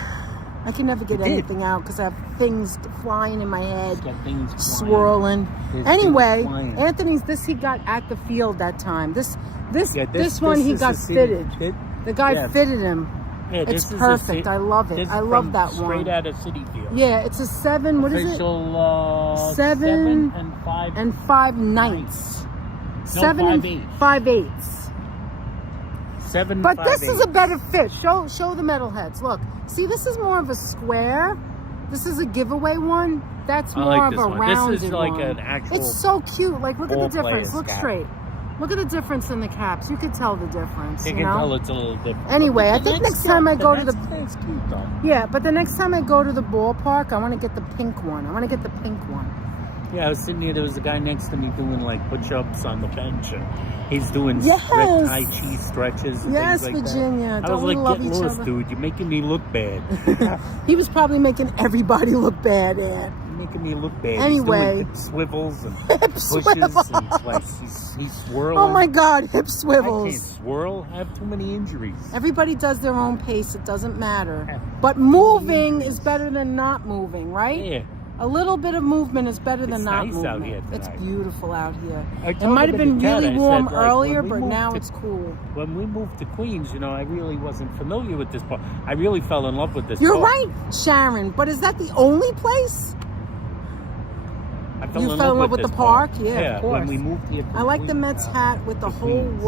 I can never get You did. anything out because I have things flying in my head, Got things flying. swirling. There's Anyway, things flying. Anthony's this he got at the field that time. This Yeah, one he is got the city fitted. fit. The guy Yeah. fitted him. Yeah, It's this is a perfect. ci- I love it. this I is love from that straight one. out of City Field. Yeah, it's a 7. What is it? Official, 7 and 5 and 5 ninths. No, 7 and 5/8. 5/8. 7. But 5, this 8. is a better fit. Show the metalheads. Look, see, this is more of a square. This is a giveaway one. That's I more like of this a one. rounded This is like one. an actual It's so cute. Like, look at the ball difference. player's Look cap. straight. Look at the difference in the caps. You could tell the difference. You You can know? tell it's a little different. Anyway, I But the think next time I go to the That's cute though. yeah, but the next time I go to the ballpark, I want to get the pink one. I want to get the pink one. Yeah, I was sitting here. There was a guy next to me doing like push-ups on the bench. And he's doing Yes. Tai Chi stretches. And Yes, things like Virginia. That. I Don't was we like, love get each lost, other? dude. You're making me look bad. He was probably making everybody look bad, Aunt. You're making me look bad. Anyway. He's doing hip swivels and Hip pushes swivels. and like he's swirling. Oh my God, hip I can't swivels. swirl. I have too many injuries. Everybody does their own pace. It doesn't matter. Yeah. But moving is better than not moving, right? Yeah. A little bit of movement is better than It's not nice moving. out here It's tonight. beautiful out here. I It told might him have in been the chat, really I warm said, like, earlier, when we but moved now to- it's cool. When we moved to Queens, I really wasn't familiar with this park. I really fell in love with this You're park. right, Sharon. But is that the only place? I fell You in fell in love with this the park? Yeah, of Yeah, course. when we moved here from I like the Queens, Mets hat with the to whole Queens.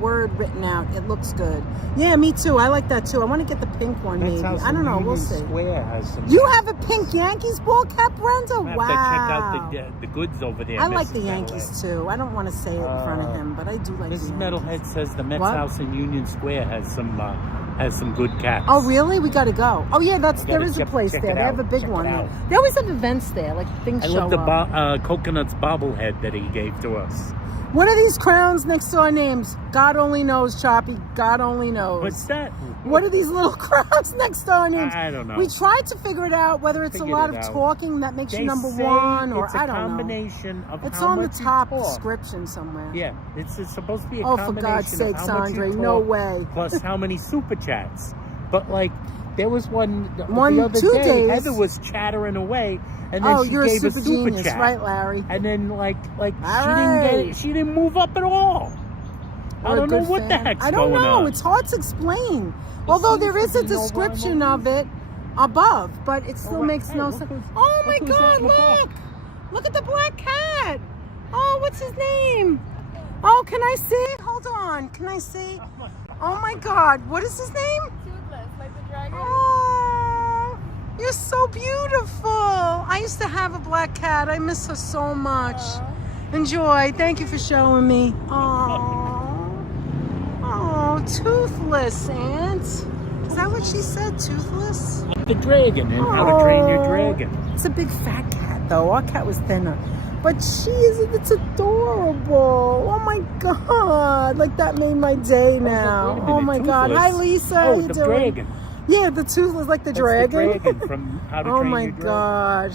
word written out. It looks good. Yeah, me too. I like that too. I want to get the pink one, Mets maybe. House I don't in know. We'll Union see. Square has some. You have a pink Yankees ball cap, Brenda? I have Wow. to check out the goods over there. I like the Mrs. Yankees Metalhead. too. I don't want to say it in front of him, but I do like the Mrs. Yankees. Metalhead says the Mets What? House in Union Square has some good caps. Oh, really? We got to go. Oh, yeah, there is a check- place check there. it They have a out. big Check one it there. out. They always have events there, like things I show love the up. Coconuts bobblehead that he gave to us. What are these crowns next to our names? God only knows, Choppy. God only knows. What's that? What are these little crowns next to our names? I don't know. We tried to figure it out, whether it's Figured a lot it of out. talking that makes They you number say one, or it's a I don't know. combination of It's how on the much you top talk. description somewhere. Yeah, it's supposed to be a Oh, for combination God's of sakes, how much you Andre, talk no way. plus how many super chats. But like, there was one the other 2 day. days. Heather was chattering away, and then Oh, she you're a gave super a super genius, chat, right, Larry? and then like she All didn't right. get it. She didn't move up at all. I What a don't know good what the fan. heck's I don't going know. on. It's hard to explain. Although seems there to is a be no rhyme or description of it above, but it still right. makes Hey, no look sense. who's- Oh my look who's God! out in the park. Look! Look at the black cat. Oh, what's his name? Oh, can I see? Hold on. Can I see? Oh my God! What is his name? Toothless, like the dragon. Oh, you're so beautiful. I used to have a black cat. I miss her so much. Enjoy. Thank you for showing me. Oh, toothless, Aunt. Is that what she said? Toothless? The dragon and how to train your dragon. It's a big fat cat, though. Our cat was thinner. But it's adorable. Oh my God. Like that made my day now. Wait a minute, Oh my God. Toothless. Hi, Lisa. How Oh, you the doing? dragon. Yeah, the toothless, like the That's dragon. the dragon from How to Oh Train my Your Dragon. God.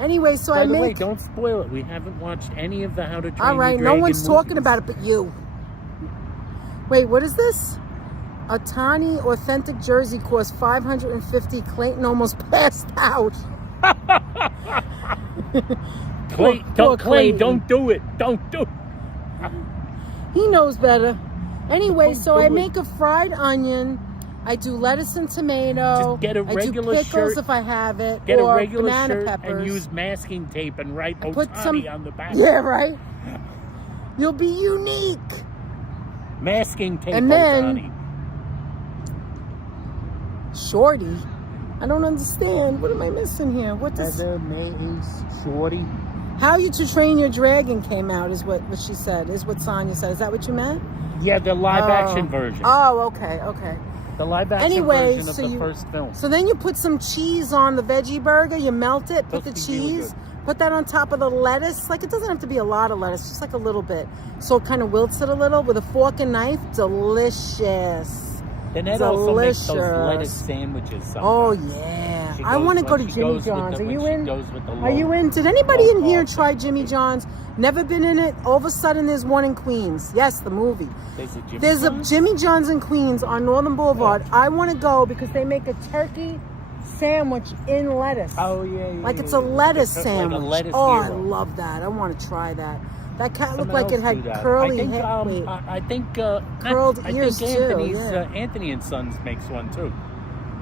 Anyway, so By I the way, make... don't spoil it. We haven't watched any of the How to Train All right, Your Dragon no one's talking movies. about it but you. Wait, what is this? A tiny, authentic jersey cost $550. Clayton almost passed out. Clay, Poor Clay, Clayton. don't do it. Don't do it. He knows better. Anyway, Don't so do I it. make a fried onion. I do lettuce and tomato. Just get a I regular do pickles shirt. if I have it. Get or a regular banana shirt peppers. and use masking tape and write Put Otani on the back. Yeah, right? You'll be unique. Masking tape And then- Otani. Shorty? I don't understand. What am I missing here? What does... Heather, Maze, Shorty. How You to Train Your Dragon came out is what she said, is what Sonya said. Is that what you meant? Yeah, the live action version. Oh, okay. The live action Anyway, version of so the you- first film. So then you put some cheese on the veggie burger, you melt it, put the Those be really cheese, good. put that on top of the lettuce. Like, it doesn't have to be a lot of lettuce, just like a little bit. So it kind of wilts it a little with a fork and knife. Delicious. Danette also makes those Delicious. lettuce sandwiches sometimes. Oh, yeah. She I goes want to when go to she Jimmy goes with John's. the- Are when you she in? goes with the Are you low- in? Did anybody in low here cost. try Jimmy John's? Never been in it? All of a sudden, there's one in Queens. Yes, the movie. There's a Jimmy John's in Queens on Northern Boulevard. I want to go because they make a turkey sandwich in lettuce. Oh, yeah. Like it's a lettuce Like sandwich. a lettuce Oh, I hero. love that. I want to try that. That cat looked Someone like it else do had that. curly I think, hair. Wait. I think Curled I ears, think too, Anthony's, yeah. Anthony and Sons makes one too.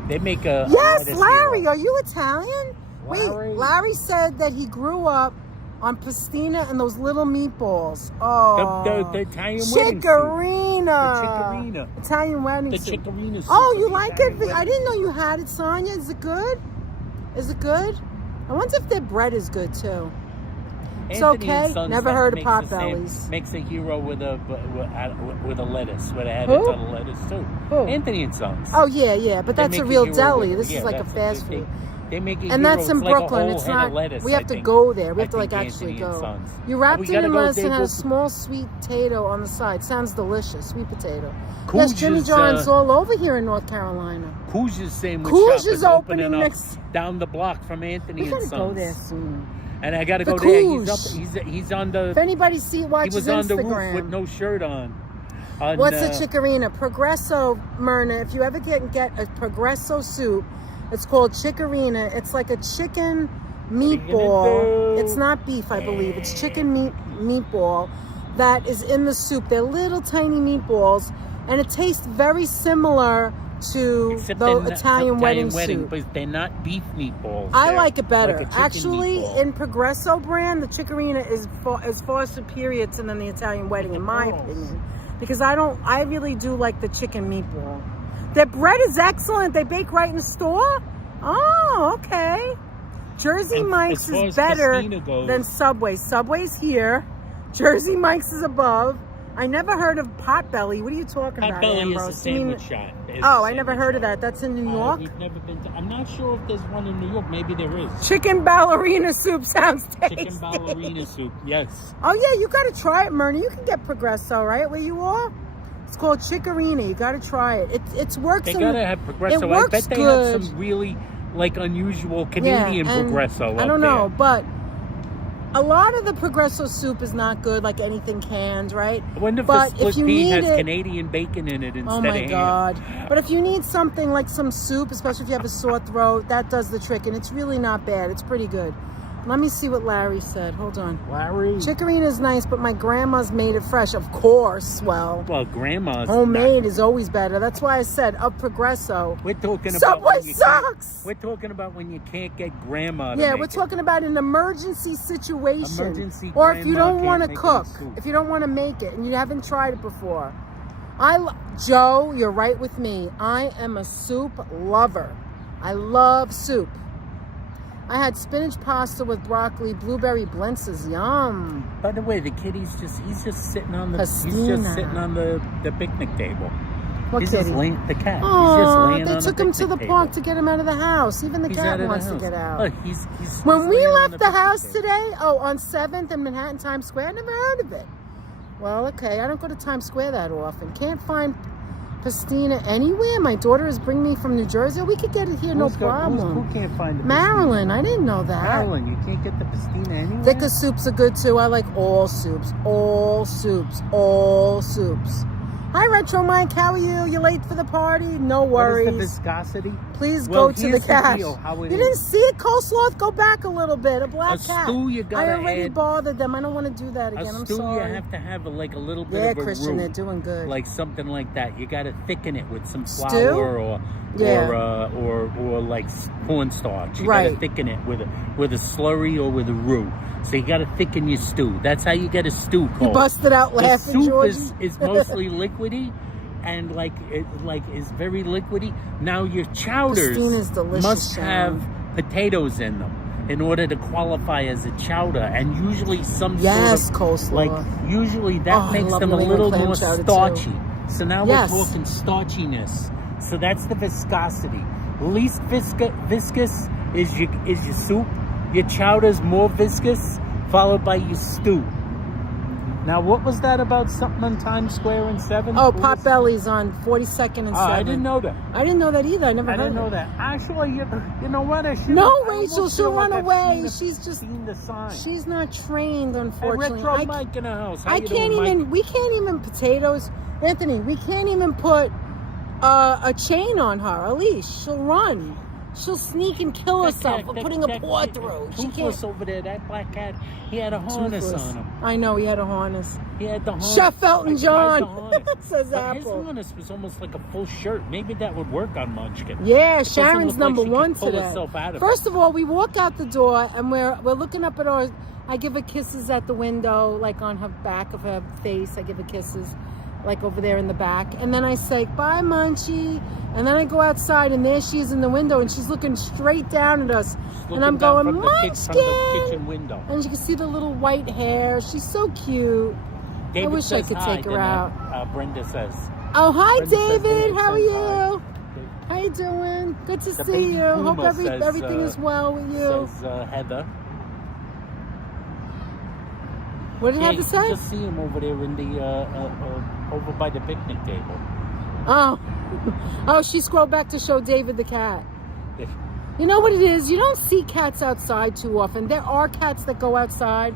They make a Yes, lettuce Larry. hero. Are you Italian? Larry. Wait, Larry said that he grew up on pastina and those little meatballs. Oh, The Italian wedding soup. Chicorina. The Chicorina. Italian wedding The soup. Chicorina soup. Oh, you The like Italian it? wedding I didn't know you had it, Sonia. Is it good? Is it good? I wonder if their bread is good too. It's Anthony and okay. Sons Never heard of makes the Potbellies. Makes a hero with a lettuce, with a head Who? of lettuce too. Who? Anthony and Sons. Oh yeah, but They that's a make real hero deli. with- This yeah, is like a that's- fast they- food. They make a And hero. that's in It's like a Brooklyn. whole It's head not. of lettuce, We have I to think. go there. We I have to like think actually Anthony and go. Sons. You Oh, wrapped we it gotta in go. lettuce They and had a will- small sweet potato on the side. Sounds delicious. Sweet potato. Coos Yes, Jimmy is, John's all over here in North Carolina. Coos' sandwich Coos shop is opening opening up next- down the block from Anthony We and gotta Sons. go there soon. And I gotta The go there. Coos. He's on the. If anybody watches He was on the Instagram. roof with no shirt on. What's a Chicorina? Progresso, Myrna. If you ever get a Progresso soup, it's called Chicorina. It's like a chicken meatball. It's not beef, I believe. It's chicken meatball that is in the soup. They're little tiny meatballs, and it tastes very similar to Except the they're not Italian wedding soup. but they're not beef meatballs. I They're like it better. like a chicken Actually, meatball. in Progresso brand, the Chicorina is far superior to than the Italian wedding, in my opinion. Because I really do like the chicken meatball. Their bread is excellent. They bake right in the store. Oh, okay. Jersey And Mike's as far is as better Christina goes- than Subway. Subway's here. Jersey Mike's is above. I never heard of Potbelly. What are you talking about, Potbelly is Ambrose? a You mean- sandwich shop. Oh, I never heard of that. That's in New York? We've never been to. I'm not sure if there's one in New York. Maybe there is. Chicken ballerina soup sounds tasty. Chicken ballerina soup. Yes. Oh yeah, you got to try it, Myrna. You can get Progresso, right? Where you are? It's called Chicorina. You got to try it. It works. They gotta have Progresso. It I works bet they good. have some really unusual Canadian and Progresso. I don't out know, there. but a lot of the Progresso soup is not good, like anything canned, right? I wonder if but the split if you pea need has it, Canadian bacon in it instead oh of my ham. god! But if you need something like some soup, especially if you have a sore throat, that does the trick, and it's really not bad. It's pretty good. Let me see what Larry said. Hold on. Larry. Chicorina is nice, but my grandma's made it fresh. Of course. Well, Grandma's homemade is always better. That's why I said of Progresso. We're talking about Subway when you sucks. We're talking about when you can't get grandma. To Yeah, make we're it. talking about an emergency situation. Emergency or if you grandma don't want to can't make cook, any soup. if you don't want to make it and you haven't tried it before. Joe, you're right with me. I am a soup lover. I love soup. I had spinach pasta with broccoli, blueberry blintzes. Yum. By the way, the kid he's just sitting on the Pastina. the picnic table. What He's kitty? just laying the cat. Oh, he's just laying they on took the him to the picnic park table. to get him out of the house. Even the He's cat out of the wants to house. get out. Look, he's When we laying on left the picnic house table. today, on 7th in Manhattan, Times Square, I never heard of it. Well, okay, I don't go to Times Square that often. Can't find Pastina anywhere? My daughter is bringing me from New Jersey. We could get it here, no problem. Who can't find the Maryland, pastina? I didn't know that. Maryland, you can't get the pastina anywhere? Thicker soups are good too. I like all soups. All soups. All soups. Hi, Retro Mike. How are you? You late for the party? No worries. What is the viscosity? Please Well, go to the here's the cash. deal, how it You is. didn't see it, coleslaw? Go back a little bit. A black A cat. stew, you I gotta already add- bothered them. I don't want to do that again. A I'm stew, sorry. you have to have like a little bit Yeah, of a Christian, roux, they're doing good. like something like that. You got to thicken it with some Stew? flour or Yeah. or like cornstarch. You got Right. to thicken it with a slurry or with a roux. So you got to thicken your stew. That's how you get a stew You called. busted out The laughing, soup Georgie. is mostly liquidy. And is very liquidy. Now your chowders Pastina's delicious, must have Sharon. potatoes in them in order to qualify as a chowder, and usually some Yes, sort of coleslaw. like usually that Oh, I makes love them a New England little clam more chowder, too. starchy. So now Yes. we're talking starchiness. So that's the viscosity. Least viscous is your soup. Your chowder's more viscous, followed by your stew. Now, what was that about something on Times Square in 7? Oh, Potbelly's on 42nd and 7th. I didn't know that. I didn't know that either. I never I heard didn't know it. that. Actually, you know what? I should. No, Rachel, she'll run away. She's seen the sign. She's not trained, Hey, unfortunately. Retro Mike in the house. How I you can't doing, even. Mike? We can't even potatoes, Anthony. We can't even put a chain on her, a leash. She'll run. She'll sneak and kill herself for putting a paw through. She Toothless can't. over there, that black cat, he had a harness Toothless. on him. I know he had a harness. He had the harness. Chef Elton I tried John the harness. says But his Apple. harness was almost like a full shirt. Maybe that would work on Munchkin. Yeah, Doesn't Sharon's look like number she one could pull today. herself out of it. First of all, we walk out the door and we're looking up at our. I give her kisses at the window, like on her back of her face. I give her kisses, like over there in the back. And then I say, bye, Munchie. And then I go outside and there she is in the window and she's looking straight down at us. And I'm Looking down going, from the Munchkin! kitchen window. And you can see the little white hair. She's so cute. David wish I says could hi, take her Danette. out. Brenda says. Oh, hi, Brenda says David. Dave How are says you? hi. How you doing? Good to The see baby you. Hope boomer says, everything is well with you. Says Heather. What did you have to You say? just see him over there in the over by the picnic table. Oh, oh, she scrolled back to show David the cat. You know what it is? You don't see cats outside too often. There are cats that go outside,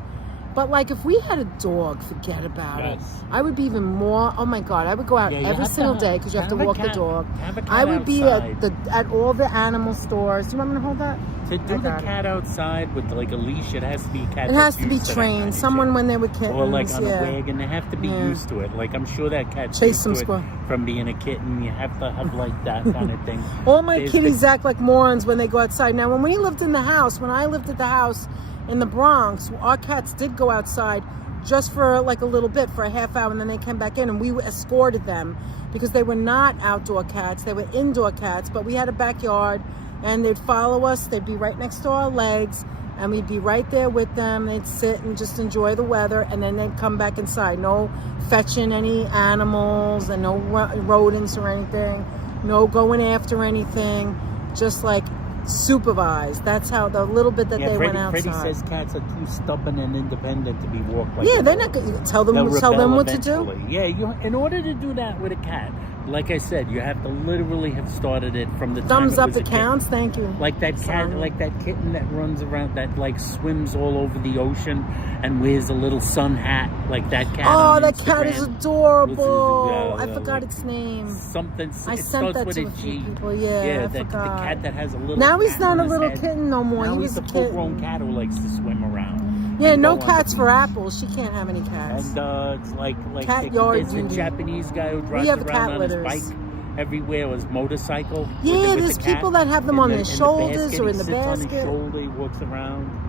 but like if we had a dog, forget about it. Yes. I would be even more. Oh my God, I would go out Yeah, you every have to single have- day because you have to have a walk the cat- dog. have a cat I would be outside. at all the animal stores. Do you want me to hold that? To do I the got it. cat outside with like a leash, it has to be a cat. It has that's to be used that kind trained. of Someone shit. when they were kittens. Or like on yeah. a wagon, they have to be Yeah. used to it. Like I'm sure that cat's Chase used some to it squirrel. from being a kitten. You have to have like that kind of thing. All my There's kitties the- act like morons when they go outside. Now, when we lived in the house, when I lived at the house in the Bronx, our cats did go outside just for like a little bit, for a half hour, and then they came back in, and we escorted them because they were not outdoor cats. They were indoor cats, but we had a backyard, and they'd follow us. They'd be right next to our legs, and we'd be right there with them. They'd sit and just enjoy the weather, and then they'd come back inside. No fetching any animals and no rodents or anything. No going after anything. Just like supervised. That's how the little bit that they went outside. Freddie says cats are too stubborn and independent to be walked like Yeah, a they're dog. not going to tell them They'll what to rebel do. eventually. Yeah, in order to do that with a cat, like I said, you have to literally have started it from the time Thumbs it up was a kitten. accounts, thank you. Like that cat, Sorry. like that kitten that runs around, that like swims all over the ocean and wears a little sun hat, like that cat. Oh, on that cat is Instagram. adorable. I Yeah, forgot like its name. Something. I it sent starts that with to a a few G. people. Yeah, I the forgot. cat that has a little. Now he's cat not on a his little head. kitten no more. Now He he's was a a full-grown kitten. cat who likes to swim around. Yeah, and no go on the cats for beach. Apple. She can't have any cats. And it's like Cat yard there's the duty. Japanese guy who We drives have around cat on litters. his bike everywhere, his motorcycle. Yeah, with there's the cat people that have them on in their the shoulders basket. or in He the sits on his basket. shoulder, he walks around.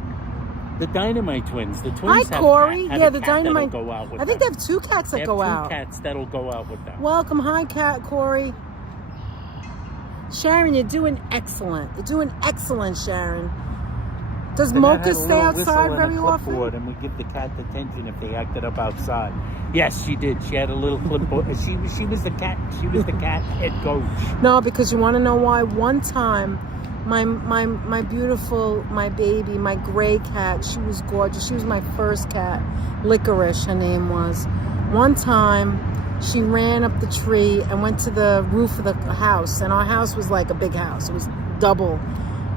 The Dynamite Twins. The Hi, twins have Corey. have Yeah, a the cat that'll Dynamite. Go out with I think them. they have two cats that They have go two out. cats that'll go out with them. Welcome. Hi, cat Corey. Sharon, you're doing excellent. You're doing excellent, Sharon. Does Danette Mocha had a stay little whistle outside and a very often? clipboard, and we give the cat detention if they acted up outside. Yes, she did. She had a little clipboard. She was the cat. She was the cat head coach. No, because you want to know why? One time, my beautiful, my baby, my gray cat, she was gorgeous. She was my first cat. Licorice, her name was. One time, she ran up the tree and went to the roof of the house. And our house was like a big house. It was double.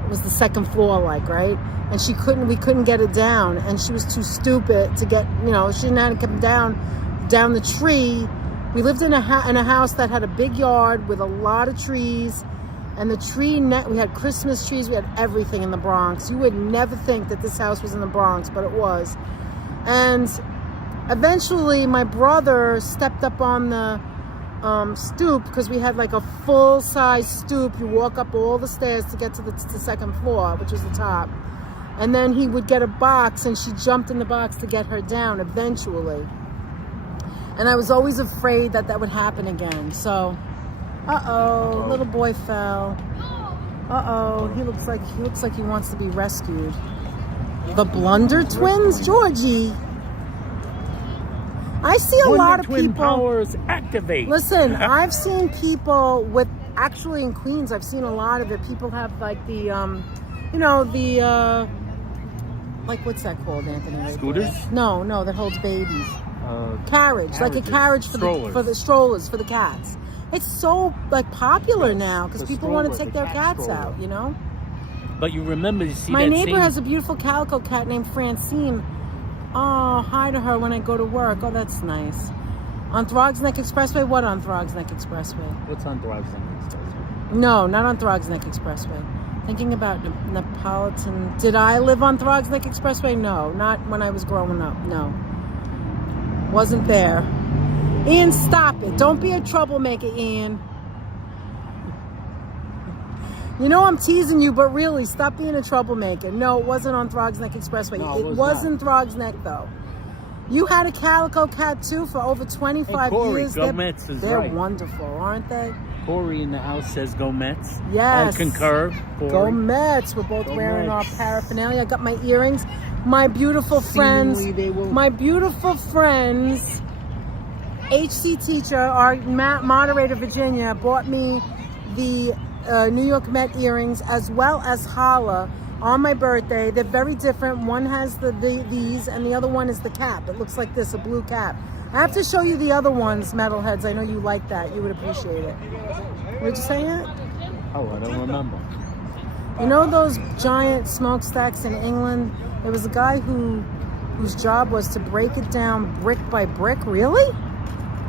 It was the second floor, like, right? And we couldn't get it down. And she was too stupid to get, she didn't know how to come down the tree. We lived in a house that had a big yard with a lot of trees. And the we had Christmas trees. We had everything in the Bronx. You would never think that this house was in the Bronx, but it was. And eventually my brother stepped up on the stoop, because we had like a full-size stoop. You walk up all the stairs to get to the second floor, which was the top. And then he would get a box, and she jumped in the box to get her down eventually. And I was always afraid that would happen again. So, little boy fell. He looks like he wants to be rescued. The Blunder Twins, Georgie. I see a lot of twin people. Powers activate. Listen, I've seen people with, actually in Queens, I've seen a lot of it. People have like the, like, what's that called, Anthony? Scooters? No, that holds babies. Carriage, like a carriage for the strollers, for the cats. It's so like popular now because people want to take their cats out, But you remember, you see, my neighbor has a beautiful calico cat named Francine. Oh, hi to her when I go to work. Oh, that's nice. On Throgs Neck Expressway? What on Throgs Neck Expressway? What's on Throgs Neck Expressway? No, not on Throgs Neck Expressway. Thinking about Neapolitan. Did I live on Throgs Neck Expressway? No, not when I was growing up. No. Wasn't there. Ian, stop it. Don't be a troublemaker, Ian. I'm teasing you, but really, stop being a troublemaker. No, it wasn't on Throgs Neck Expressway. No, it was in Throgs Neck, though. You had a calico cat, too, for over 25 Corey, years. Go Mets is They're right. wonderful, aren't they? Corey in the house says go Mets. Yes. I concur. Corey. Go Mets. We're both wearing our paraphernalia. I got my earrings. My beautiful friends, HC teacher, our moderator, Virginia, bought me the New York Met earrings as well as Holla on my birthday. They're very different. One has these and the other one is the cap. It looks like this, a blue cap. I have to show you the other ones, metalheads. I know you like that. You would appreciate it. What did you say, Aunt? Oh, I don't remember. You know those giant smokestacks in England? There was a guy whose job was to break it down brick by brick. Really?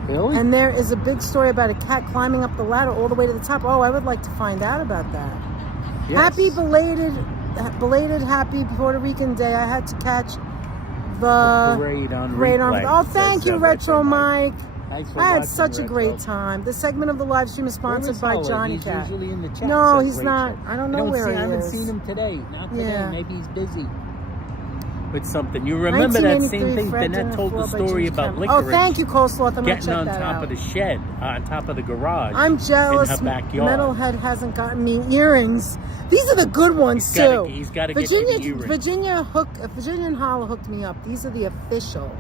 Really? And there is a big story about a cat climbing up the ladder all the way to the top. Oh, I would like to find out about that. Yes. Happy belated happy Puerto Rican Day. I had to catch the parade on replay. Oh, thank you, Retro Mike. Thanks for I had watching, such a great Retro. time. The segment of the live stream is sponsored by Howard? Johnny He's Cat. usually in the chat, No, says he's Rachel. not. I don't know where he is. I haven't seen him today. Not today. Yeah. Maybe he's busy with something. You remember that same thing? Danette told the story about licorice. Oh, thank you, Coleslaw. I'm going to getting check on that top out. of the shed, on top of the garage. I'm jealous. In her backyard. Metalhead hasn't gotten me earrings. These are the good ones too. He's got to get you the earrings. Virginia and Holla hooked me up. These are the official.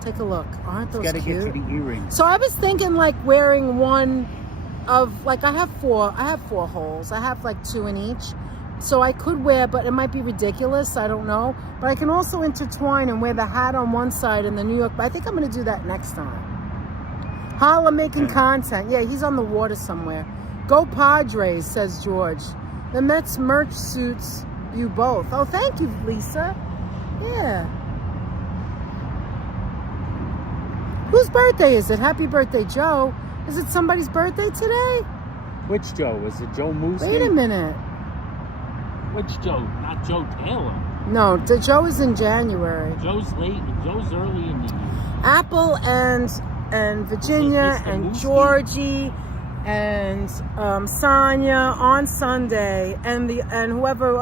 Take a look. Aren't those cute? Got to get you the earrings. So I was thinking like wearing one of like I have four holes. I have like 2 in each. So I could wear, but it might be ridiculous. I don't know. But I can also intertwine and wear the hat on one side and the New York. But I think I'm going to do that next time. Holla making content. Yeah, he's on the water somewhere. Go Padres, says George. The Mets merch suits you both. Oh, thank you, Lisa. Yeah. Whose birthday is it? Happy birthday, Joe. Is it somebody's birthday today? Which Joe? Is it Joe Moose? Wait a minute. Which Joe? Not Joe Taylor. No, the Joe is in January. Joe's late. Joe's early in the year. Apple and Virginia and Mooski? Georgie and Sonia on Sunday and whatever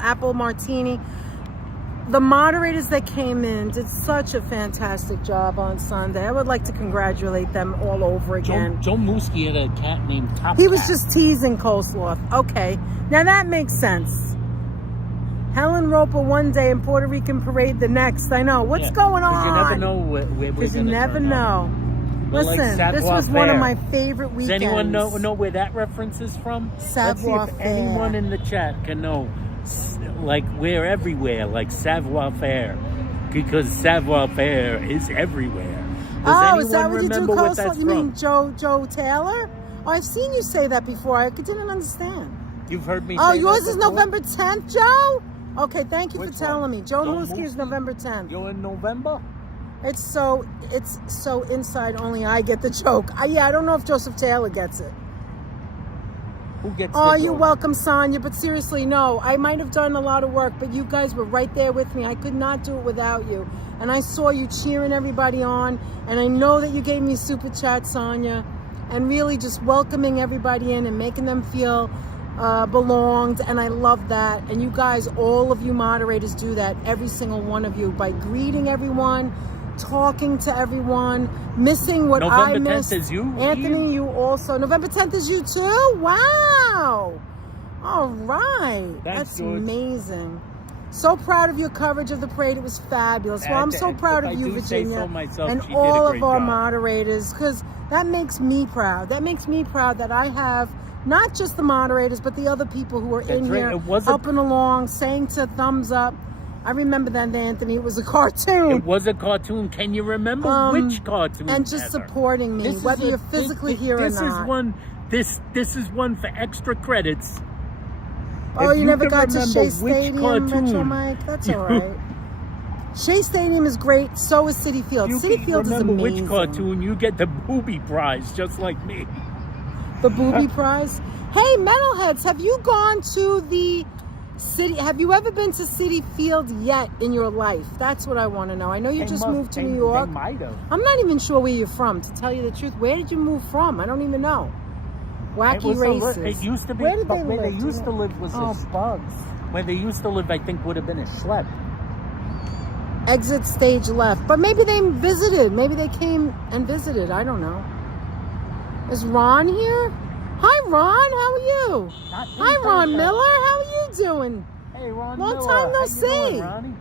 Apple Martini. The moderators that came in did such a fantastic job on Sunday. I would like to congratulate them all over again. Joe Mooski had a cat named Top He was Cat. just teasing Coleslaw. Okay, now that makes sense. Helen Roper one day and Puerto Rican Parade the next. I know. What's going on? You never know where we're Because you gonna never turn up. know. Listen, this was one of my favorite weekends. Does anyone know where that reference is from? Savoir Let's see if faire. anyone in the chat can know. Like, we're everywhere, like savoir faire. Because savoir faire is everywhere. Oh, is that what you do, remember what coleslaw? that's You mean from? Joe Taylor? Oh, I've seen you say that before. I didn't understand. You've heard me Oh, say yours that is before? November 10th, Joe? Okay, thank you Which for telling me. Joe Joe Mooski is Mooski? November 10th. You're in November? It's so inside only I get the joke. I don't know if Joseph Taylor gets it. Who gets Oh, the you're joke? welcome, Sonia. But seriously, no. I might have done a lot of work, but you guys were right there with me. I could not do it without you. And I saw you cheering everybody on. And I know that you gave me super chat, Sonia. And really just welcoming everybody in and making them feel belonged. And I love that. And you guys, all of you moderators do that. Every single one of you. By greeting everyone, talking to everyone, missing what I November 10th missed. is you, Anthony, Ian? you also. November 10th is you too? Wow. All right. Thanks, That's George. amazing. So proud of your coverage of the parade. It was fabulous. Well, I'm so proud of you, Virginia, and all of our moderators, because that makes me proud. That makes me proud that I have not just the moderators, but the other people who are in here helping along, saying to thumbs up. I remember that, Anthony. It was a cartoon. It was a cartoon. Can you remember which cartoon? And just ever? supporting me, whether you're physically here or not. This is one for extra credits. Oh, you never got to remember Shea which Stadium, cartoon Metro Mike? That's all right. Shea Stadium is great. So is City Field. You City can Field is remember amazing. which cartoon, you get the booby prize, just like me. The booby prize? Hey, Metalheads, have you gone to the city? Have you ever been to City Field yet in your life? That's what I want to know. I know you just moved to New York. They might have. I'm not even sure where you're from, to tell you the truth. Where did you move from? I don't even know. Wacky races. It used to be, Where did but they where live? they used to live was bugs. where they used to live, I think, would have been a schlep. Exit stage left. But maybe they visited. Maybe they came and visited. I don't know. Is Ron here? Hi, Ron. How are you? Hi, Ron Miller. How are you doing? Hey, Ron Long Miller. time no How you see. doing, Ronnie?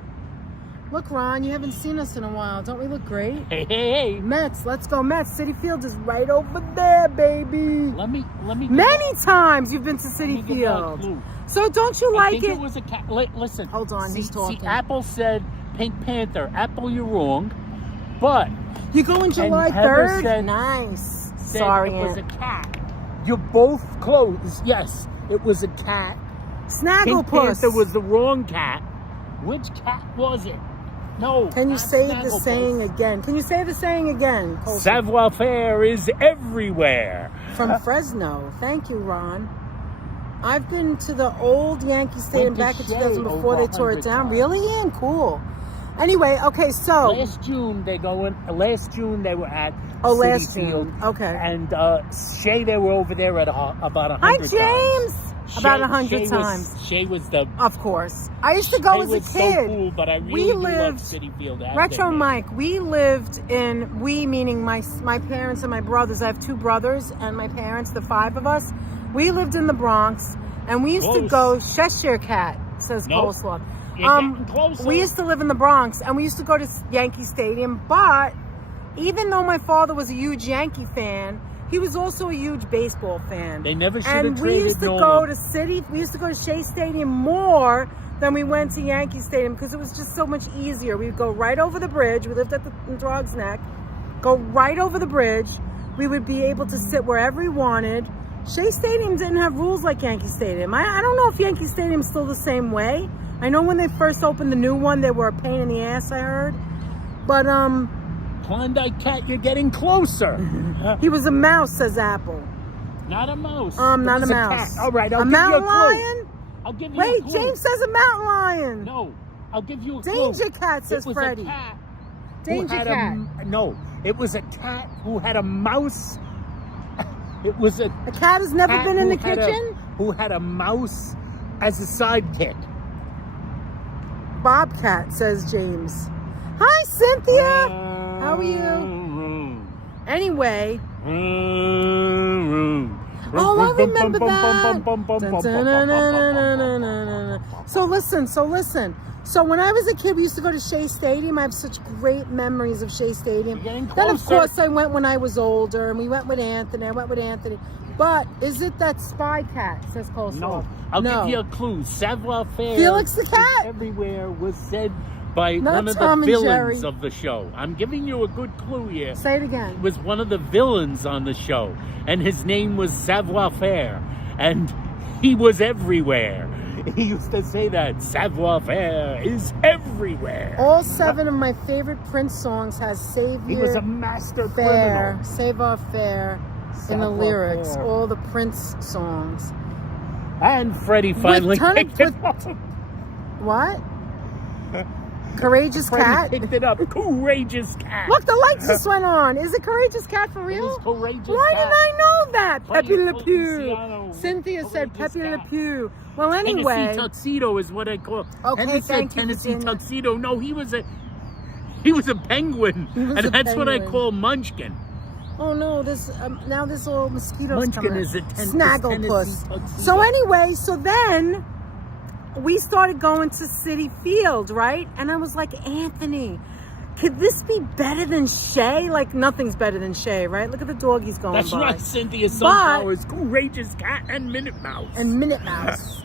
Look, Ron, you haven't seen us in a while. Don't we look great? Hey. Mets, let's go Mets. City Field is right over there, baby. Let me. Many times you've been to City Field. So don't you like I think it? it was a cat. Listen. Hold on, he's talking. See, Apple said Pink Panther. Apple, you're wrong. But You go on July Heather 3rd? said- Nice. said Sorry, it was a Aunt. cat. You're both close. Yes, it was a cat. Pink Snagglepuss. Panther was the wrong cat. Which cat was it? No. Can you not say the Snagglepuss. saying again? Can you say the saying again? Colson? Savoir faire is everywhere. From Fresno. Thank you, Ron. I've been to the old Yankee Stadium Went back to in Shea 2000 before over they tore it 100 down. times. Really, Ian? Cool. Anyway, okay, so. Last June Last June they were at Oh, City last Field. June. Okay. And Shea, they were over there at about 100 Hi, times. James. About 100 Shea times. Shea was the. Of course. I used to go Shea as a was kid. so cool, but I really do love lived City Field. Retro Mike, we lived in, we meaning my parents and my brothers. I have two brothers and my parents, the five of us. We lived in the Bronx and we used to go, Cheshire Cat, says Nope. Coleslaw. You're getting closer. We used to live in the Bronx and we used to go to Yankee Stadium, but even though my father was a huge Yankee fan, he was also a huge baseball fan. They never should have And we traded used to Nolan. we used to go to Shea Stadium more than we went to Yankee Stadium because it was just so much easier. We would go right over the bridge. We lived at the Dog's Neck. Go right over the bridge. We would be able to sit wherever we wanted. Shea Stadium didn't have rules like Yankee Stadium. I don't know if Yankee Stadium's still the same way. I know when they first opened the new one, they were a pain in the ass, I heard. But, Klondike Cat, you're getting closer. he was a mouse, says Apple. Not a mouse. Not It was a mouse. cat. All right, I'll a give you mountain a clue. lion? I'll give you Wait, a clue. James says a mountain lion. No, I'll give you a clue. Danger Cat, says It was Freddie. a cat. Danger who had Cat. No, it was a cat who had a mouse. It was a cat has never been in the who had kitchen? who had a mouse as a sidekick. Bobcat, says James. Hi, Cynthia. How are you? Anyway. Oh, I remember that. So listen. So when I was a kid, we used to go to Shea Stadium. I have such great memories of Shea Stadium. Then, of course, I went when I was older, and we went with Anthony. But is it that spy cat, says Coleslaw? No. I'll give you a clue. Savoir faire. Felix the cat? Everywhere was said by Not one of Tom the and villains Jerry. of the show. I'm giving you a good clue here. Say it He again. was one of the villains on the show, and his name was Savoir Faire, and he was everywhere. He used to say that Savoir Faire is everywhere. All 7 of my favorite Prince songs has Savior He was a master Fair, criminal. Savoir Faire in the Savoir lyrics. faire. All the Prince songs. And Freddie finally turnip picked it with- up. What? Courageous Freddie Cat? picked it up. Courageous Cat. Look, the lights just went on. Is it Courageous Cat for It real? is Courageous Why Cat. didn't I know that? Play Pepe it Le for Pew. Luciano. Cynthia said Courageous Pepe Le Cat. Pew. Well, Tennessee anyway. Tuxedo is what I call. Okay, Henry said thank you, Tennessee Virginia. Tuxedo. No, he was a penguin, He was and a that's what I penguin. call Munchkin. Oh no, this now this all mosquitoes Munchkin coming. is a Snagglepuss. Tennessee tuxedo. So anyway, so then we started going to City Field, right? And I was like, Anthony, could this be better than Shay? Like nothing's better than Shay, right? Look at the doggies going That's by. right, Cynthia Sunflowers, Courageous Cat, and Minute Mouse. And Minute Mouse.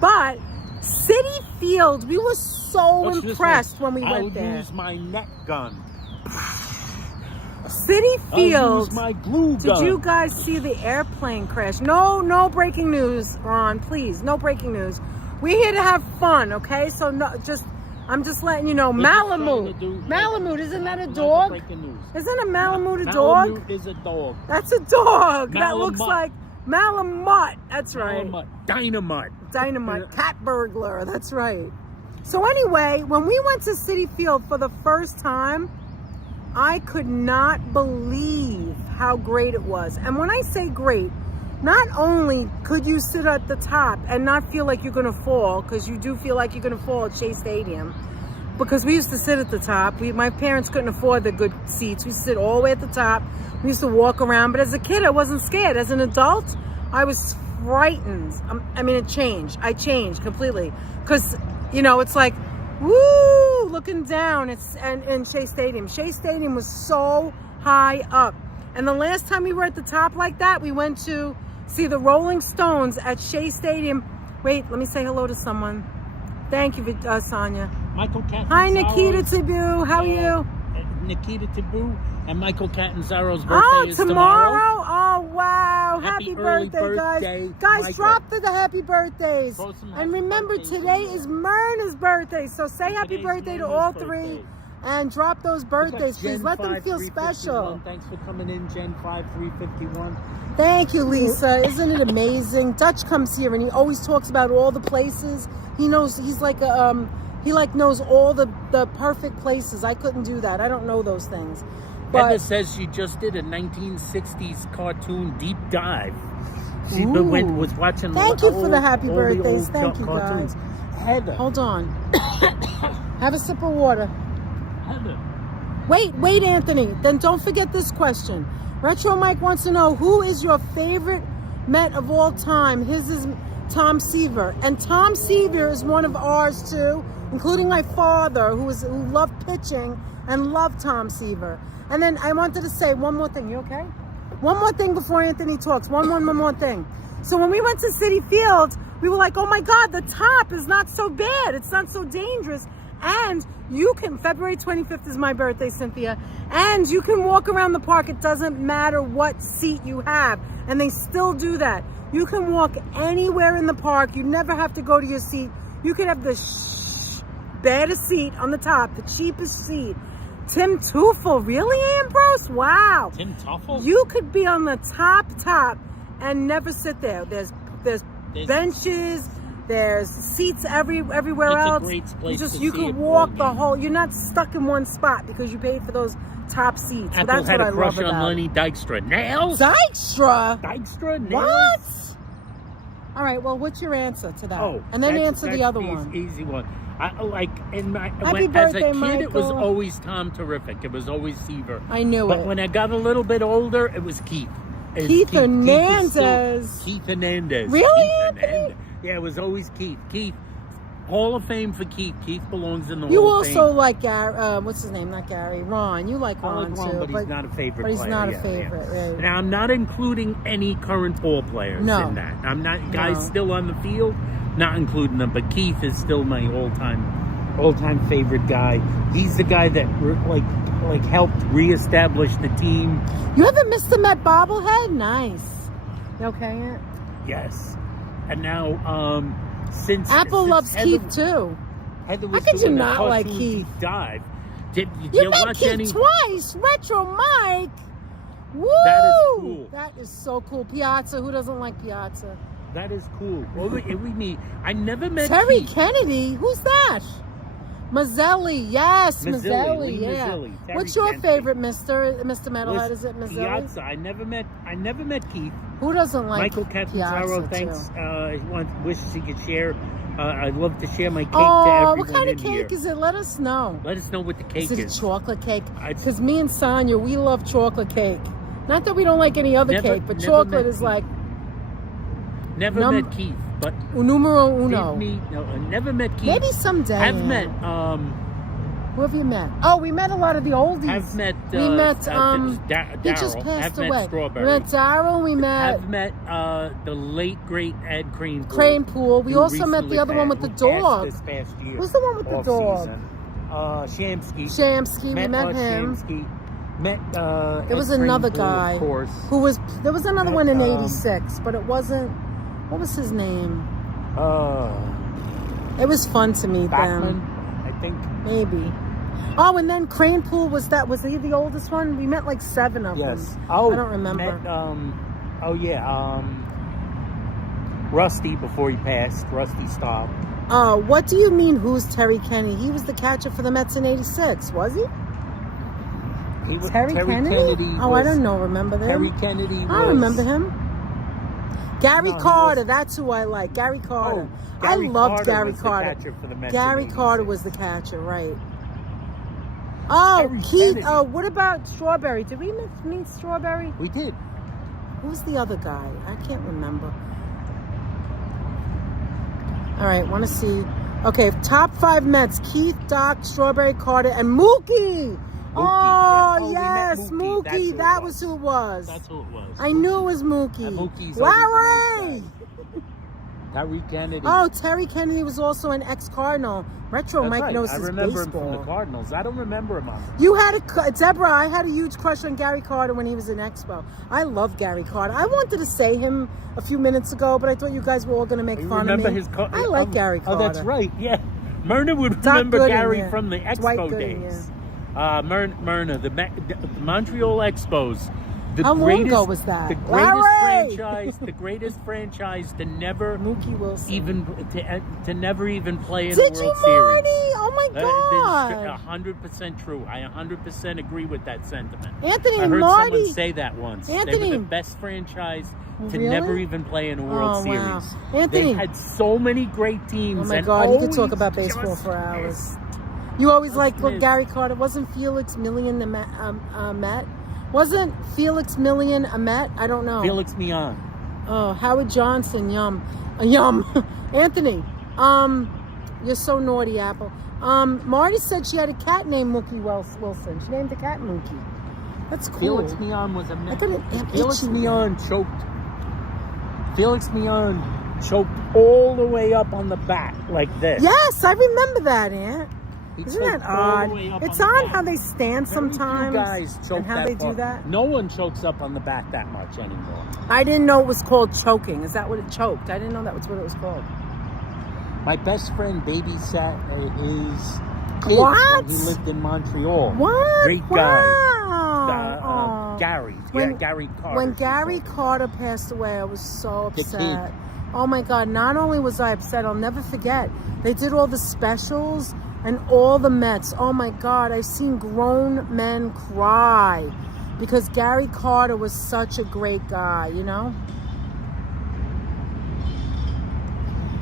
But City Field, we were so What's this impressed one? when we I'll went there. use my net gun. City I'll Field. use my glue Did gun. you guys see the airplane crash? No breaking news, Ron. Please, no breaking news. We're here to have fun, okay? So I'm just letting you know. They're just trying to Malamute. do- Malamute, isn't that a Not dog? breaking news. Isn't a Malamute a dog? Malamute is a dog. That's a dog. That looks Malamute. like Malamute. That's right. Dynamite. Dynamite. Cat burglar. That's right. So anyway, when we went to City Field for the first time, I could not believe how great it was. And when I say great, not only could you sit at the top and not feel like you're going to fall, because you do feel like you're going to fall at Shea Stadium, because we used to sit at the top. My parents couldn't afford the good seats. We used to sit all the way at the top. We used to walk around. But as a kid, I wasn't scared. As an adult, I was frightened. I mean, it changed. I changed completely. Because, you know, it's like, woo, looking down. It's in Shea Stadium. Shea Stadium was so high up. And the last time we were at the top like that, we went to see the Rolling Stones at Shea Stadium. Wait, let me say hello to someone. Thank you, Sonia. Michael Catanzaro's. Hi, Nikita Tibu. How are you? Nikita Tibu and Michael Catanzaro's birthday Oh, is tomorrow? Oh, wow. Happy Happy early birthday, guys. birthday, Guys, Michael. drop the happy birthdays. Throw some And happy remember, birthdays today in is there. Myrna's birthday. So say happy Today's birthday to Myrna's all birthday. three. And drop those birthdays, please. Gen Let them 5, feel 351. special. Thanks for coming in, Gen 5 351. Thank you, Lisa. Isn't it amazing? Dutch comes here and he always talks about all the places. He knows, he's like a, he like knows all the perfect places. I couldn't do that. I don't know those things. Heather But says she just did a 1960s cartoon deep dive. She Ooh. was watching Thank you for the happy all birthdays. old Thank you, cartoons. guys. Heather. Hold on. Have a sip of water. Heather. Wait, Anthony. Then don't forget this question. Retro Mike wants to know, who is your favorite Met of all time? His is Tom Seaver. And Tom Seaver is one of ours too, including my father, who loved pitching and loved Tom Seaver. And then I wanted to say one more thing. You okay? One more thing before Anthony talks. One more thing. So when we went to City Field, we were like, oh my God, the top is not so bad. It's not so dangerous. And you can, February 25th is my birthday, Cynthia, and you can walk around the park. It doesn't matter what seat you have. And they still do that. You can walk anywhere in the park. You never have to go to your seat. You can have the baddest seat on the top, the cheapest seat. Tim Tufel, really, Ambrose? Wow. Tim Tuffle? You could be on the top and never sit there. There's benches, there's seats everywhere It's a else. great place to You see can a walk ball the game. whole. You're not stuck in one spot because you paid for those top seats. So Apple that's had what I a crush love on about Lenny it. Dykstra. Nails? Dykstra. Dykstra? Nails? What? All right. Well, what's your answer to that? Oh, and then that's- answer the that's other easy, one. Easy one. I like in my Happy as a birthday, kid, it was Michael. always Tom Terrific. It was always Seaver. I knew But it. when I got a little bit older, it was Keith. Keith Hernandez. Keith Hernandez. Really, Keith Anthony? Hernandez. Yeah, it was always Keith. Keith, Hall of Fame for Keith. Keith belongs in the You Hall of Fame. also like Gary. What's his name? Not Gary. Ron. You like I Ron like Ron, too. but he's not a favorite But he's player. not a Yeah, favorite. yeah. Right. Now, I'm not including any current ball players No. in that. I'm not guys No. still on the field, not including them. But Keith is still my all-time all-time favorite guy. He's the guy that like helped reestablish the team. You ever missed the Met bobblehead? Nice. You okay, Aunt? Yes. And now, since Apple since loves Heather, Keith too. Heather was How could you doing a not like cartoon Keith? deep dive. Did You you met watch Keith any? twice. Retro Mike. Woo! That is cool. That is so cool. Piazza. Who doesn't like Piazza? That is cool. Well, we meet. I never met Terry Keith. Kennedy. Who's that? Mazzelli. Yes, Lee Mazzelli. Yeah. Mazzilli, Terry What's your Kennedy. favorite, Mr. Metalhead? Listen, Is it Mazzelli? Piazza. I never met Keith. Who doesn't like Michael Catanzaro, Piazza, thanks. too? Wishes he could share. I'd love to share my cake to Oh, everyone what kind of in cake here. is it? Let us know. Let us know what the cake Is it is. a chocolate cake? I'd- Because me and Sonia, we love chocolate cake. Not that we don't like any other Never- cake, but never chocolate met is Keith. like Never met Keith, but numero uno. I never met Keith. Maybe someday. I've yeah. met. Who have you met? Oh, we met a lot of the oldies. I've met. We met. Daryl. He just passed I've away. met Strawberry. We met Daryl. We met I've met the late great Ed Crane. Crane Pool. We who also met recently the other one with the passed dog. This past year. Who's the one with the off dog? season. Shamsky. Shamsky. We met him. Shamsky. Met. There was Ed Crane another Pool, guy of course. who was. There was another Met, one in '86, but it wasn't. What was his name? It was fun to meet Bachman, them. I think. Maybe. Oh, and then Crane Pool was that? Was he the oldest one? We met like 7 of Yes. them. Oh, I don't remember. Met, Rusty before he passed. Rusty stopped. What do you mean? Who's Terry Kennedy? He was the catcher for the Mets in '86, was he? He was Terry Kennedy? Oh, I don't know. Remember that? Terry Kennedy. I remember him. Gary No, he Carter. was- That's who I like. Gary Carter. Oh, Gary I loved Carter Gary was the Carter. catcher for the Mets Gary in Carter 86. was the catcher, right? Oh, Terry Keith. Kennedy. Oh, what about Strawberry? Did we meet Strawberry? We did. Who's the other guy? I can't remember. All right, want to see. Okay, top 5 Mets: Keith, Doc, Strawberry, Carter, and Mookie. Oh, yeah. Oh, we met yes, Mookie. That's who it That was. was who it was. That's who it was. I knew it was Mookie. And Mookie's Larry! always a nice guy. Terry Kennedy. Oh, Terry Kennedy was also an ex-Cardinal. Retro That's Mike right. knows I his remember baseball. him from the Cardinals. I don't remember him on. You had Deborah, I had a huge crush on Gary Carter when he was in Expo. I love Gary Carter. I wanted to say him a few minutes ago, but I thought you guys were all going to make You fun remember of me. his I like Gary Carter. Oh, that's right. Yeah. Myrna would Doc remember Gooden, Gary yeah. from the Dwight Expo Gooden, days. Myrna, the Montreal Expos. The How long greatest, ago was that? The greatest Larry! franchise, the greatest franchise to never Mookie Wilson. even to never even play in Did the you, World Marty? Series. Oh my God! 100% true. I 100% agree with that sentiment. Anthony I heard Marty. someone say that once. They Anthony. were the best franchise to Really? never even play in a World Oh, Series. wow. Anthony. They had so many great teams. Oh my and God, you could talk always about baseball just for hours. missed. You always liked missed. Gary Carter. Wasn't Felix Million the Met? Wasn't Felix Million a Met? I don't know. Felix Mian. Oh, Howard Johnson, yum. Anthony, you're so naughty, Apple. Marty said she had a cat named Mookie Wilson. She named the cat Mookie. That's cool. Felix Mian was a I Met. got an Felix itchy- Mian choked. Felix Mian choked all the way up on the back like this. Yes, I remember that, Aunt. He Isn't that choked all the odd? way up It's the odd back. how they stand Very few sometimes guys choke and how that they far. do that. No one chokes up on the back that much anymore. I didn't know it was called choking. Is that what it choked? I didn't know that was what it was called. My best friend babysat his kids What? when he lived in Montreal. What? Great guy. Wow. Gary. When- Gary Carter. When Gary Carter passed away, I was so The upset. kid. Oh my God, not only was I upset, I'll never forget. They did all the specials and all the Mets. Oh my God, I've seen grown men cry because Gary Carter was such a great guy, you know?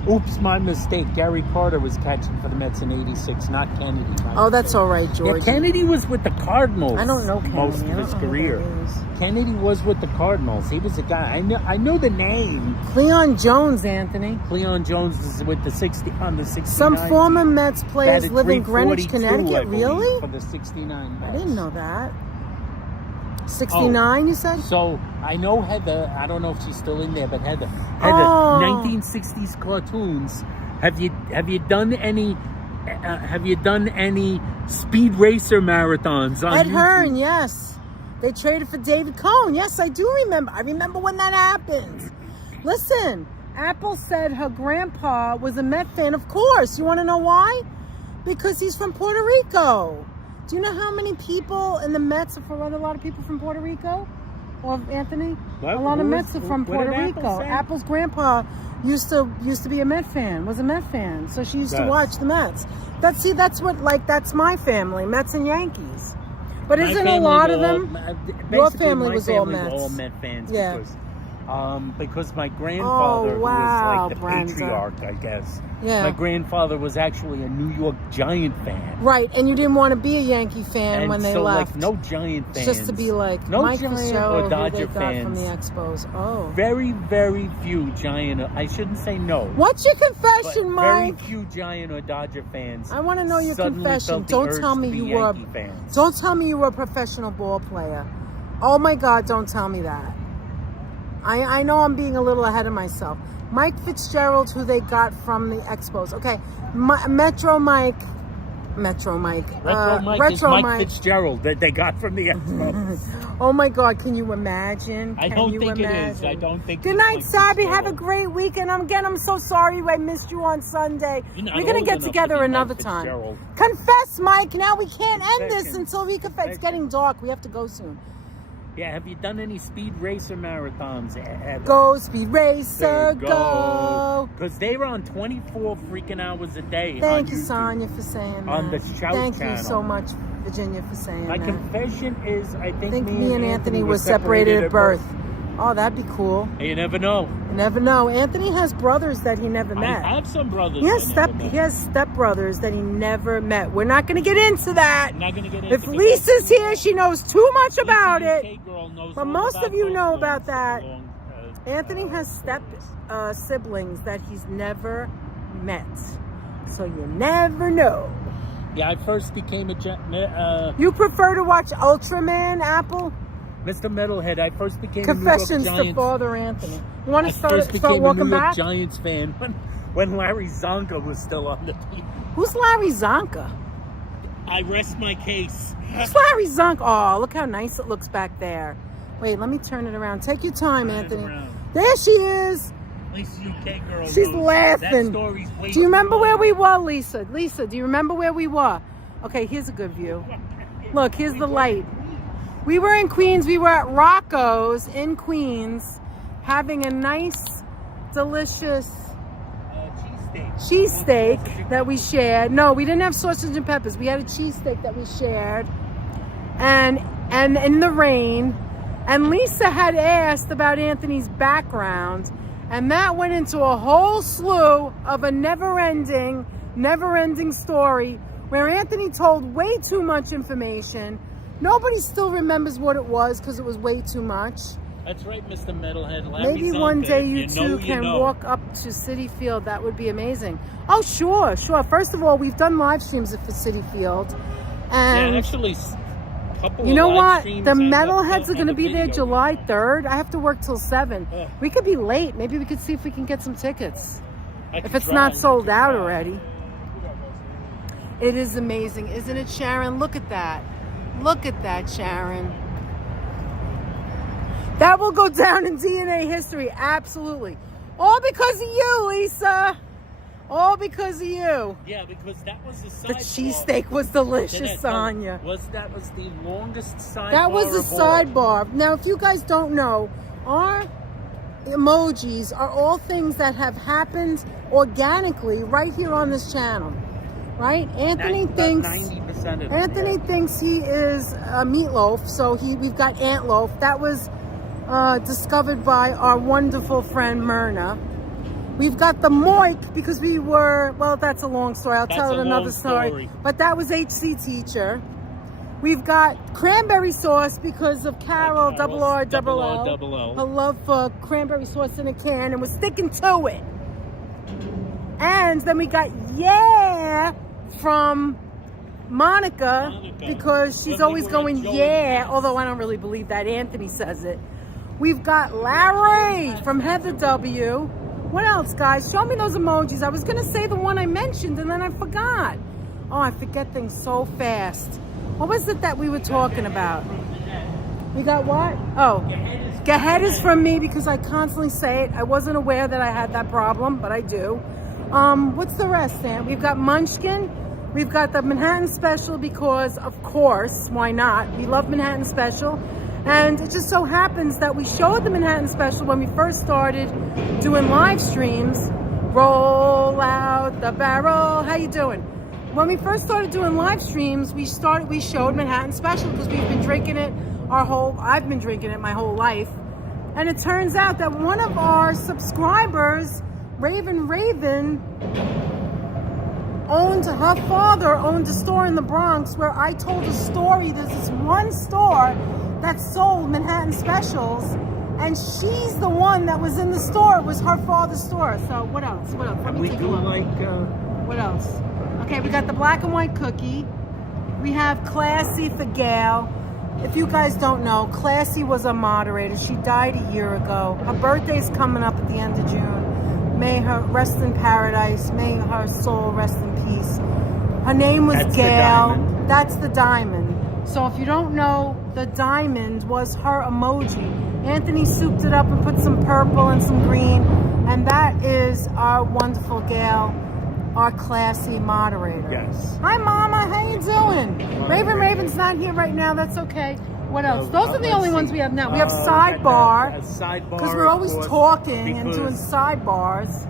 Oops, my mistake. Gary Carter was catching for the Mets in '86, not Kennedy. Oh, that's all right, George. Yeah, Kennedy was with the Cardinals. I don't know Kennedy. most I of don't his know who career. that is. Kennedy was with the Cardinals. He was a guy. I know the name. Cleon Jones, Anthony. Cleon Jones is with the 69. Some former Mets players Batted live in Greenwich, 342, I Connecticut. believe, Really? For the 69 Mets. I didn't know that. 69, you said? So I know Heather. I don't know if she's still in there, but Heather, Oh. 1960s cartoons. Have you done any have you done any speed racer marathons on Ed YouTube? Hearn, yes. They traded for David Cohn. Yes, I do remember. I remember when that happened. Listen, Apple said her grandpa was a Met fan. Of course. You want to know why? Because he's from Puerto Rico. Do you know how many people in the Mets are from? A lot of people from Puerto Rico? Or Anthony? What? A lot of Who Mets are from what Puerto did Apple Rico. say? Apple's grandpa used to be a Met fan. Was a Met fan. So she used to Yes. watch the Mets. That's my family, Mets and Yankees. But My isn't a family lot were of them? basically, Your family my was all family were Mets. all Met fans. Yeah. Because my grandfather, wow, who was like the Brenda. patriarch, I guess. Yeah. My grandfather was actually a New York Giant fan. Right, and you didn't want to be a Yankee fan And when they so, left. like, no Giant fans. Just to be like no Mike Giant Fitzgerald, or Dodger who they got from fans. the Expos. Oh. Very, very few Giant. I shouldn't say no. What's your But confession, very Mike? few Giant or Dodger fans. I want to know your suddenly confession. felt the Don't urge tell to me be you were. Yankee fans. Don't tell me you were a professional ball player. Oh my God! Don't tell me that. I know I'm being a little ahead of myself. Mike Fitzgerald, who they got from the Expos. Okay, Retro Mike. Retro Mike is Mike Fitzgerald that they got from the Expos. Oh my God, can you imagine? I don't think it is. I don't think Good it's night, Mike Sabby. Have a Fitzgerald. great weekend. I'm so sorry I missed you on Sunday. You're not We're going to old get enough together to be another Mike time. Fitzgerald. Confess, Mike. Now we can't end this Confession. until we confess. It's getting dark. We have to go soon. Yeah, have you done any speed racer marathons? Go, Speed Racer, go. Because they run 24 freaking hours a day. Thank on you, YouTube. Sonia, for saying that. On the Shout Thank channel. you so much, Virginia, for saying My that. confession is, I I think think me and Anthony were separated at birth. Oh, that'd be cool. You never know. You never know. Anthony has brothers that he never met. I have some brothers. He has I never met. he has stepbrothers that he never met. We're not going to get into that. I'm not gonna get into If Lisa's here, she knows too much about Lisa, it. UK girl, knows But all most about of you those know long- about that. long, Anthony has siblings that he's never met. So you never know. Yeah, I first became a You prefer to watch Ultraman, Apple? Mr. Metalhead. I first became Confessions a New to York Giants. Father Anthony. You want I to first start became a walking New York back? Giants fan when Larry Zonka was still on the team. Who's Larry Zonka? I rest my case. Who's Larry Zonka? Oh, look how nice it looks back there. Wait, let me turn it around. Take your time, Turn it Anthony. around. There she is. Lisa, UK girl. She's knows. laughing. That story's way Do you remember too where long. we were, Lisa? Lisa, do you remember where we were? Okay, here's a good view. Look, here's the light. We were in Queens. We were at Rocco's in Queens having a nice, delicious cheesesteak that we shared. No, we didn't have sausage and peppers. We had a cheesesteak that we shared. And in the rain. And Lisa had asked about Anthony's background. And that went into a whole slew of a never-ending story where Anthony told way too much information. Nobody still remembers what it was because it was way too much. That's right, Mr. Metalhead. Larry Maybe Zonka. one day you know, two can know. walk up to City Field. That would be amazing. Oh, sure. First of all, we've done live streams for City Field. And Yeah, actually, couple you of know live what? streams The and metalheads are going to the be there video. July 3rd. I have to work till 7. Ugh. We could be late. Maybe we could see if we can get some tickets. I If could it's try. not sold I could out try. already. It is amazing, isn't it, Sharon? Look at that. Look at that, Sharon. That will go down in DNA history, absolutely. All because of you, Lisa. All because of you. Yeah, because that was the The sidebar. cheesesteak was delicious, Danette, Sonya. That was the longest sidebar. That was the of all. sidebar. Now, if you guys don't know, our emojis are all things that have happened organically right here on this channel. Right? Anthony About thinks 90% of Anthony them. thinks he is a meatloaf, so we've got Antloaf. That was discovered by our wonderful friend Myrna. We've got the Moik because we were, well, that's a long story. I'll tell it a another long story. story. But that was HC Teacher. We've got cranberry sauce because of Carol, double R, double L. double L. Her love for cranberry sauce in a can, and we're sticking to it. And then we got yeah from Monica because she's When we always were going enjoying yeah, it. although I don't really believe that. Anthony says it. We've got Larry from Heather W. What else, guys? Show me those emojis. I was going to say the one I mentioned and then I forgot. Oh, I forget things so fast. What was it that we were talking about? We got what? Oh, Gahed is from me because I constantly say it. I wasn't aware that I had that problem, but I do. What's the rest, Sam? We've got Munchkin. We've got the Manhattan Special because, of course, why not? We love Manhattan Special. And it just so happens that we showed the Manhattan Special when we first started doing live streams. Roll out the barrel. How you doing? When we first started doing live streams, we showed Manhattan Special because we've been drinking it I've been drinking it my whole life. And it turns out that one of our subscribers, Raven, her father owned a store in the Bronx where I told a story. There's this one store that sold Manhattan Specials, and she's the one that was in the store. It was her father's store. So what else? Let me take a look. What else? Okay, we got the black and white cookie. We have Classy for Gail. If you guys don't know, Classy was a moderator. She died a year ago. Her birthday's coming up at the end of June. May her rest in paradise. May her soul rest in peace. Her name was Gail. That's the diamond. So if you don't know, the diamond was her emoji. Anthony souped it up and put some purple and some green. And that is our wonderful Gail, our classy moderator. Yes. Hi, Mama. How you doing? Raven's not here right now. That's okay. What else? Those are the only ones we have now. We have sidebar. Sidebar. Because we're always talking and doing sidebars.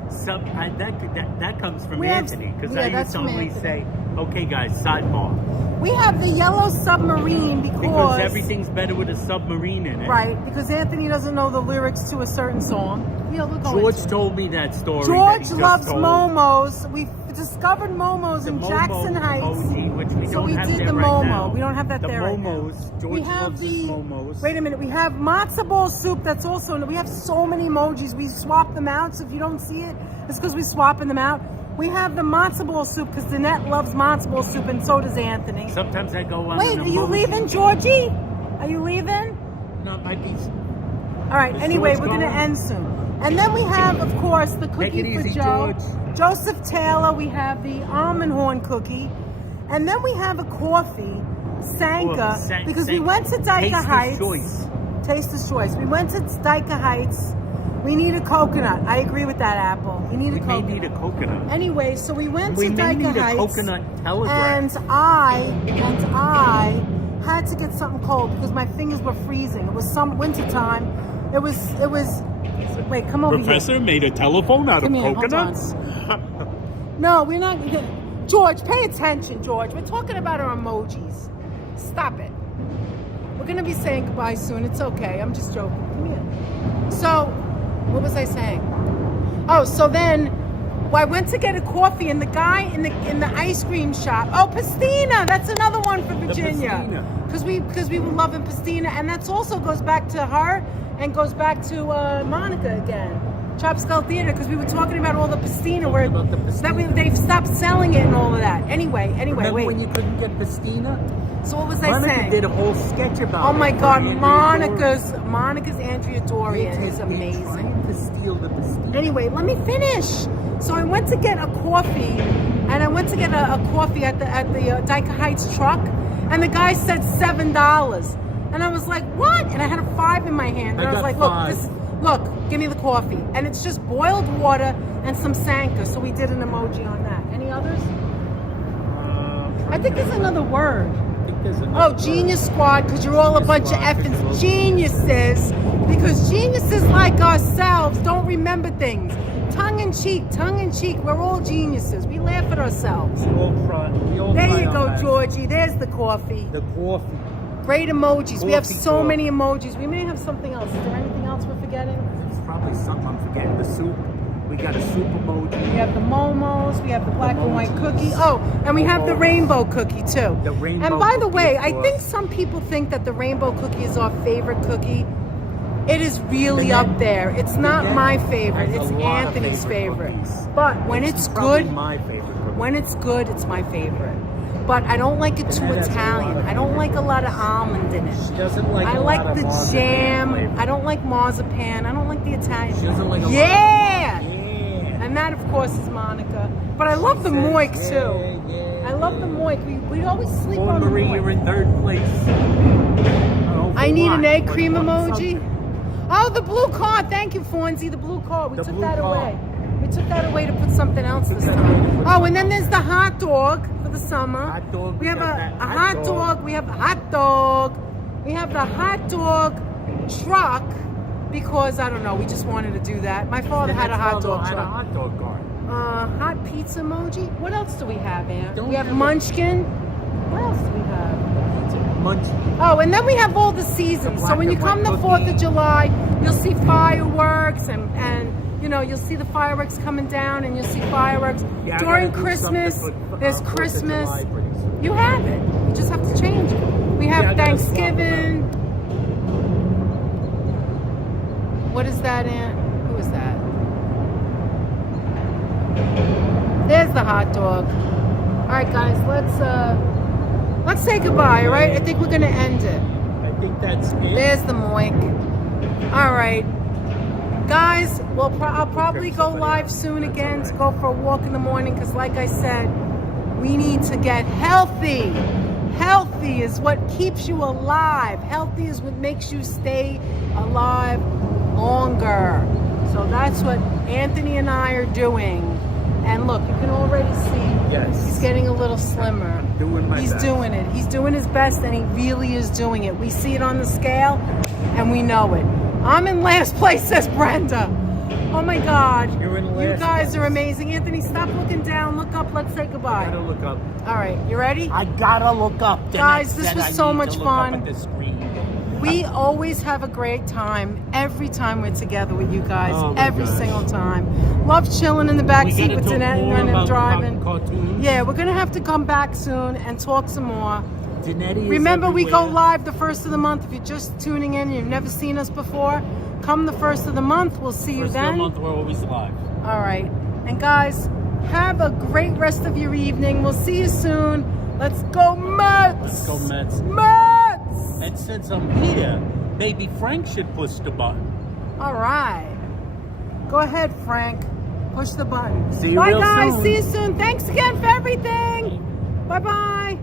That comes from Anthony. Because I used to always say, okay, guys, sidebar. We have the yellow submarine because everything's better with a submarine in it. Right, because Anthony doesn't know the lyrics to a certain song. George told me that story. George loves Momos. We discovered Momos in Jackson Heights. Emoji, which we so don't we have did there the right Momo. now. We don't have that there right now. Momos. George loves his Momos. Wait a minute. We have matzo ball soup. That's also. We have so many emojis. We swap them out. So if you don't see it, it's because we're swapping them out. We have the matzo ball soup because Danette loves matzo ball soup, and so does Anthony. Sometimes I go on. Wait, are you leaving, Georgie? Are you leaving? No, it might be. All right. Anyway, we're going to end soon. And then we have, of course, the cookie for Joe. George. Joseph Taylor. We have the almond horn cookie. And then we have a coffee, Sanka, because we went to Dyker Heights. Taster's Choice. We went to Dyker Heights. We need a coconut. I agree with that, Apple. We need a coconut. We may need a coconut. Anyway, so we went to Dyker Heights. We may need a coconut telegram. And I had to get something cold because my fingers were freezing. It was some winter time. It was. Wait, come over here. Professor made a telephone out of coconuts? No, we're not. George, pay attention, George. We're talking about our emojis. Stop it. We're going to be saying goodbye soon. It's okay. I'm just joking. Come here. So, what was I saying? Oh, so then I went to get a coffee, and the guy in the ice cream shop. Oh, Pastina. That's another one for Virginia. Because we were loving Pastina, and that's also goes back to her and goes back to Monica again. Chop Skull Theater, because we were talking about all the Pastina where they've stopped selling it and all of that. Anyway, Remember wait. when you couldn't get Pastina? So what was I saying? Monica did a whole sketch about it. Oh my God, Monica's Andrea Dorian is amazing. Trying to steal the Pastina. Anyway, let me finish. So I went to get a coffee, and I went to get a coffee at the Dyker Heights truck, and the guy said $7. And I was like, what? And I had a 5 in my hand. And I was like, look, give me the coffee. And it's just boiled water and some Sanka. So we did an emoji on that. Any others? I think there's another word. Genius Squad, because you're all a bunch of effing geniuses. Because geniuses like ourselves don't remember things. Tongue in cheek. We're all geniuses. We laugh at ourselves. There you go, Georgie. There's the coffee. The coffee. Great emojis. We have so many emojis. We may have something else. Is there anything else we're forgetting? There's probably something I'm forgetting. The soup. We got a soup emoji. We have the Momos. We have the black and white cookie. Oh, and we have the rainbow cookie too. The rainbow. And by the way, I think some people think that the rainbow cookie is our favorite cookie. It is really up there. It's not my favorite. It's Anthony's favorite. But when it's good, my favorite cookie. When it's good, it's my favorite. But I don't like it too Italian. I don't like a lot of almond in it. She doesn't like I a like lot the of jam. flavor. I don't like marzipan. I don't like the Italian. She doesn't like a yeah! lot of, And that, of course, is Monica. But I love the moik, too. I love the Moik. We always sleep Oh, on Marie, the Moik. you're in third place. I need an egg cream emoji. Oh, the blue card. Thank you, Fonzie. The blue card. We The took blue that card. away. We took that away to put something else this time. Oh, and then there's the hot dog for the summer. Hot dog, We have got a that hot dog. We have a hot dog. We have the hot dog truck because, I don't know, we just wanted to do that. My father had a hot dog had a truck. hot dog card. Hot pizza emoji. What else do we have, Aunt? Don't We have have Munchkin. What else do we have? Munchkin. Oh, and then we have all the seasons. So when you come the 4th of July, you'll see fireworks and you know, you'll see the fireworks coming down and you'll see fireworks. Yeah, I During gotta do Christmas, something for, there's 4th of Christmas. July pretty soon. You have it. You just have to change it. We have Yeah, I gotta swap Thanksgiving. What is that, Aunt? Who is that? There's the hot dog. All right, guys, let's say goodbye, all right? I think we're gonna end it. I think that's it. There's the Moink. All right, guys. Well, I'll probably go live soon again to go for a walk in the morning because, like I said, we need to get healthy. Healthy is what keeps you alive. Healthy is what makes you stay alive longer. So that's what Anthony and I are doing. And look, you can already see he's getting a little slimmer. Doing my He's best. doing it. He's doing his best, and he really is doing it. We see it on the scale, and we know it. I'm in last place, says Brenda. Oh my God. You're in last You guys place. are amazing. Anthony, stop looking down. Look up. Let's say I goodbye. gotta look up. All right, you ready? I gotta look up. Guys, Danette this said was I so need much to look fun. Up at the screen. We always have a great time every time we're together with you guys. Oh my Every gosh. single time. Love chilling in the back We seat gotta with talk Danette more and about driving. cartoons. Yeah, we're gonna have to come back soon and talk some more. Danette is Remember, we go everywhere. live the 1st of the month. If you're just tuning in and you've never seen us before, come the 1st of the month. We'll see you First of then. the month, we're always live. All right. And guys, have a great rest of your evening. We'll see you soon. Let's go Mets! Let's go Mets. Mets! And since I'm here, maybe Frank should push the button. All right. Go ahead, Frank. Push the button. See you Bye, real guys. soon. See you soon. Thanks again for everything. Bye-bye.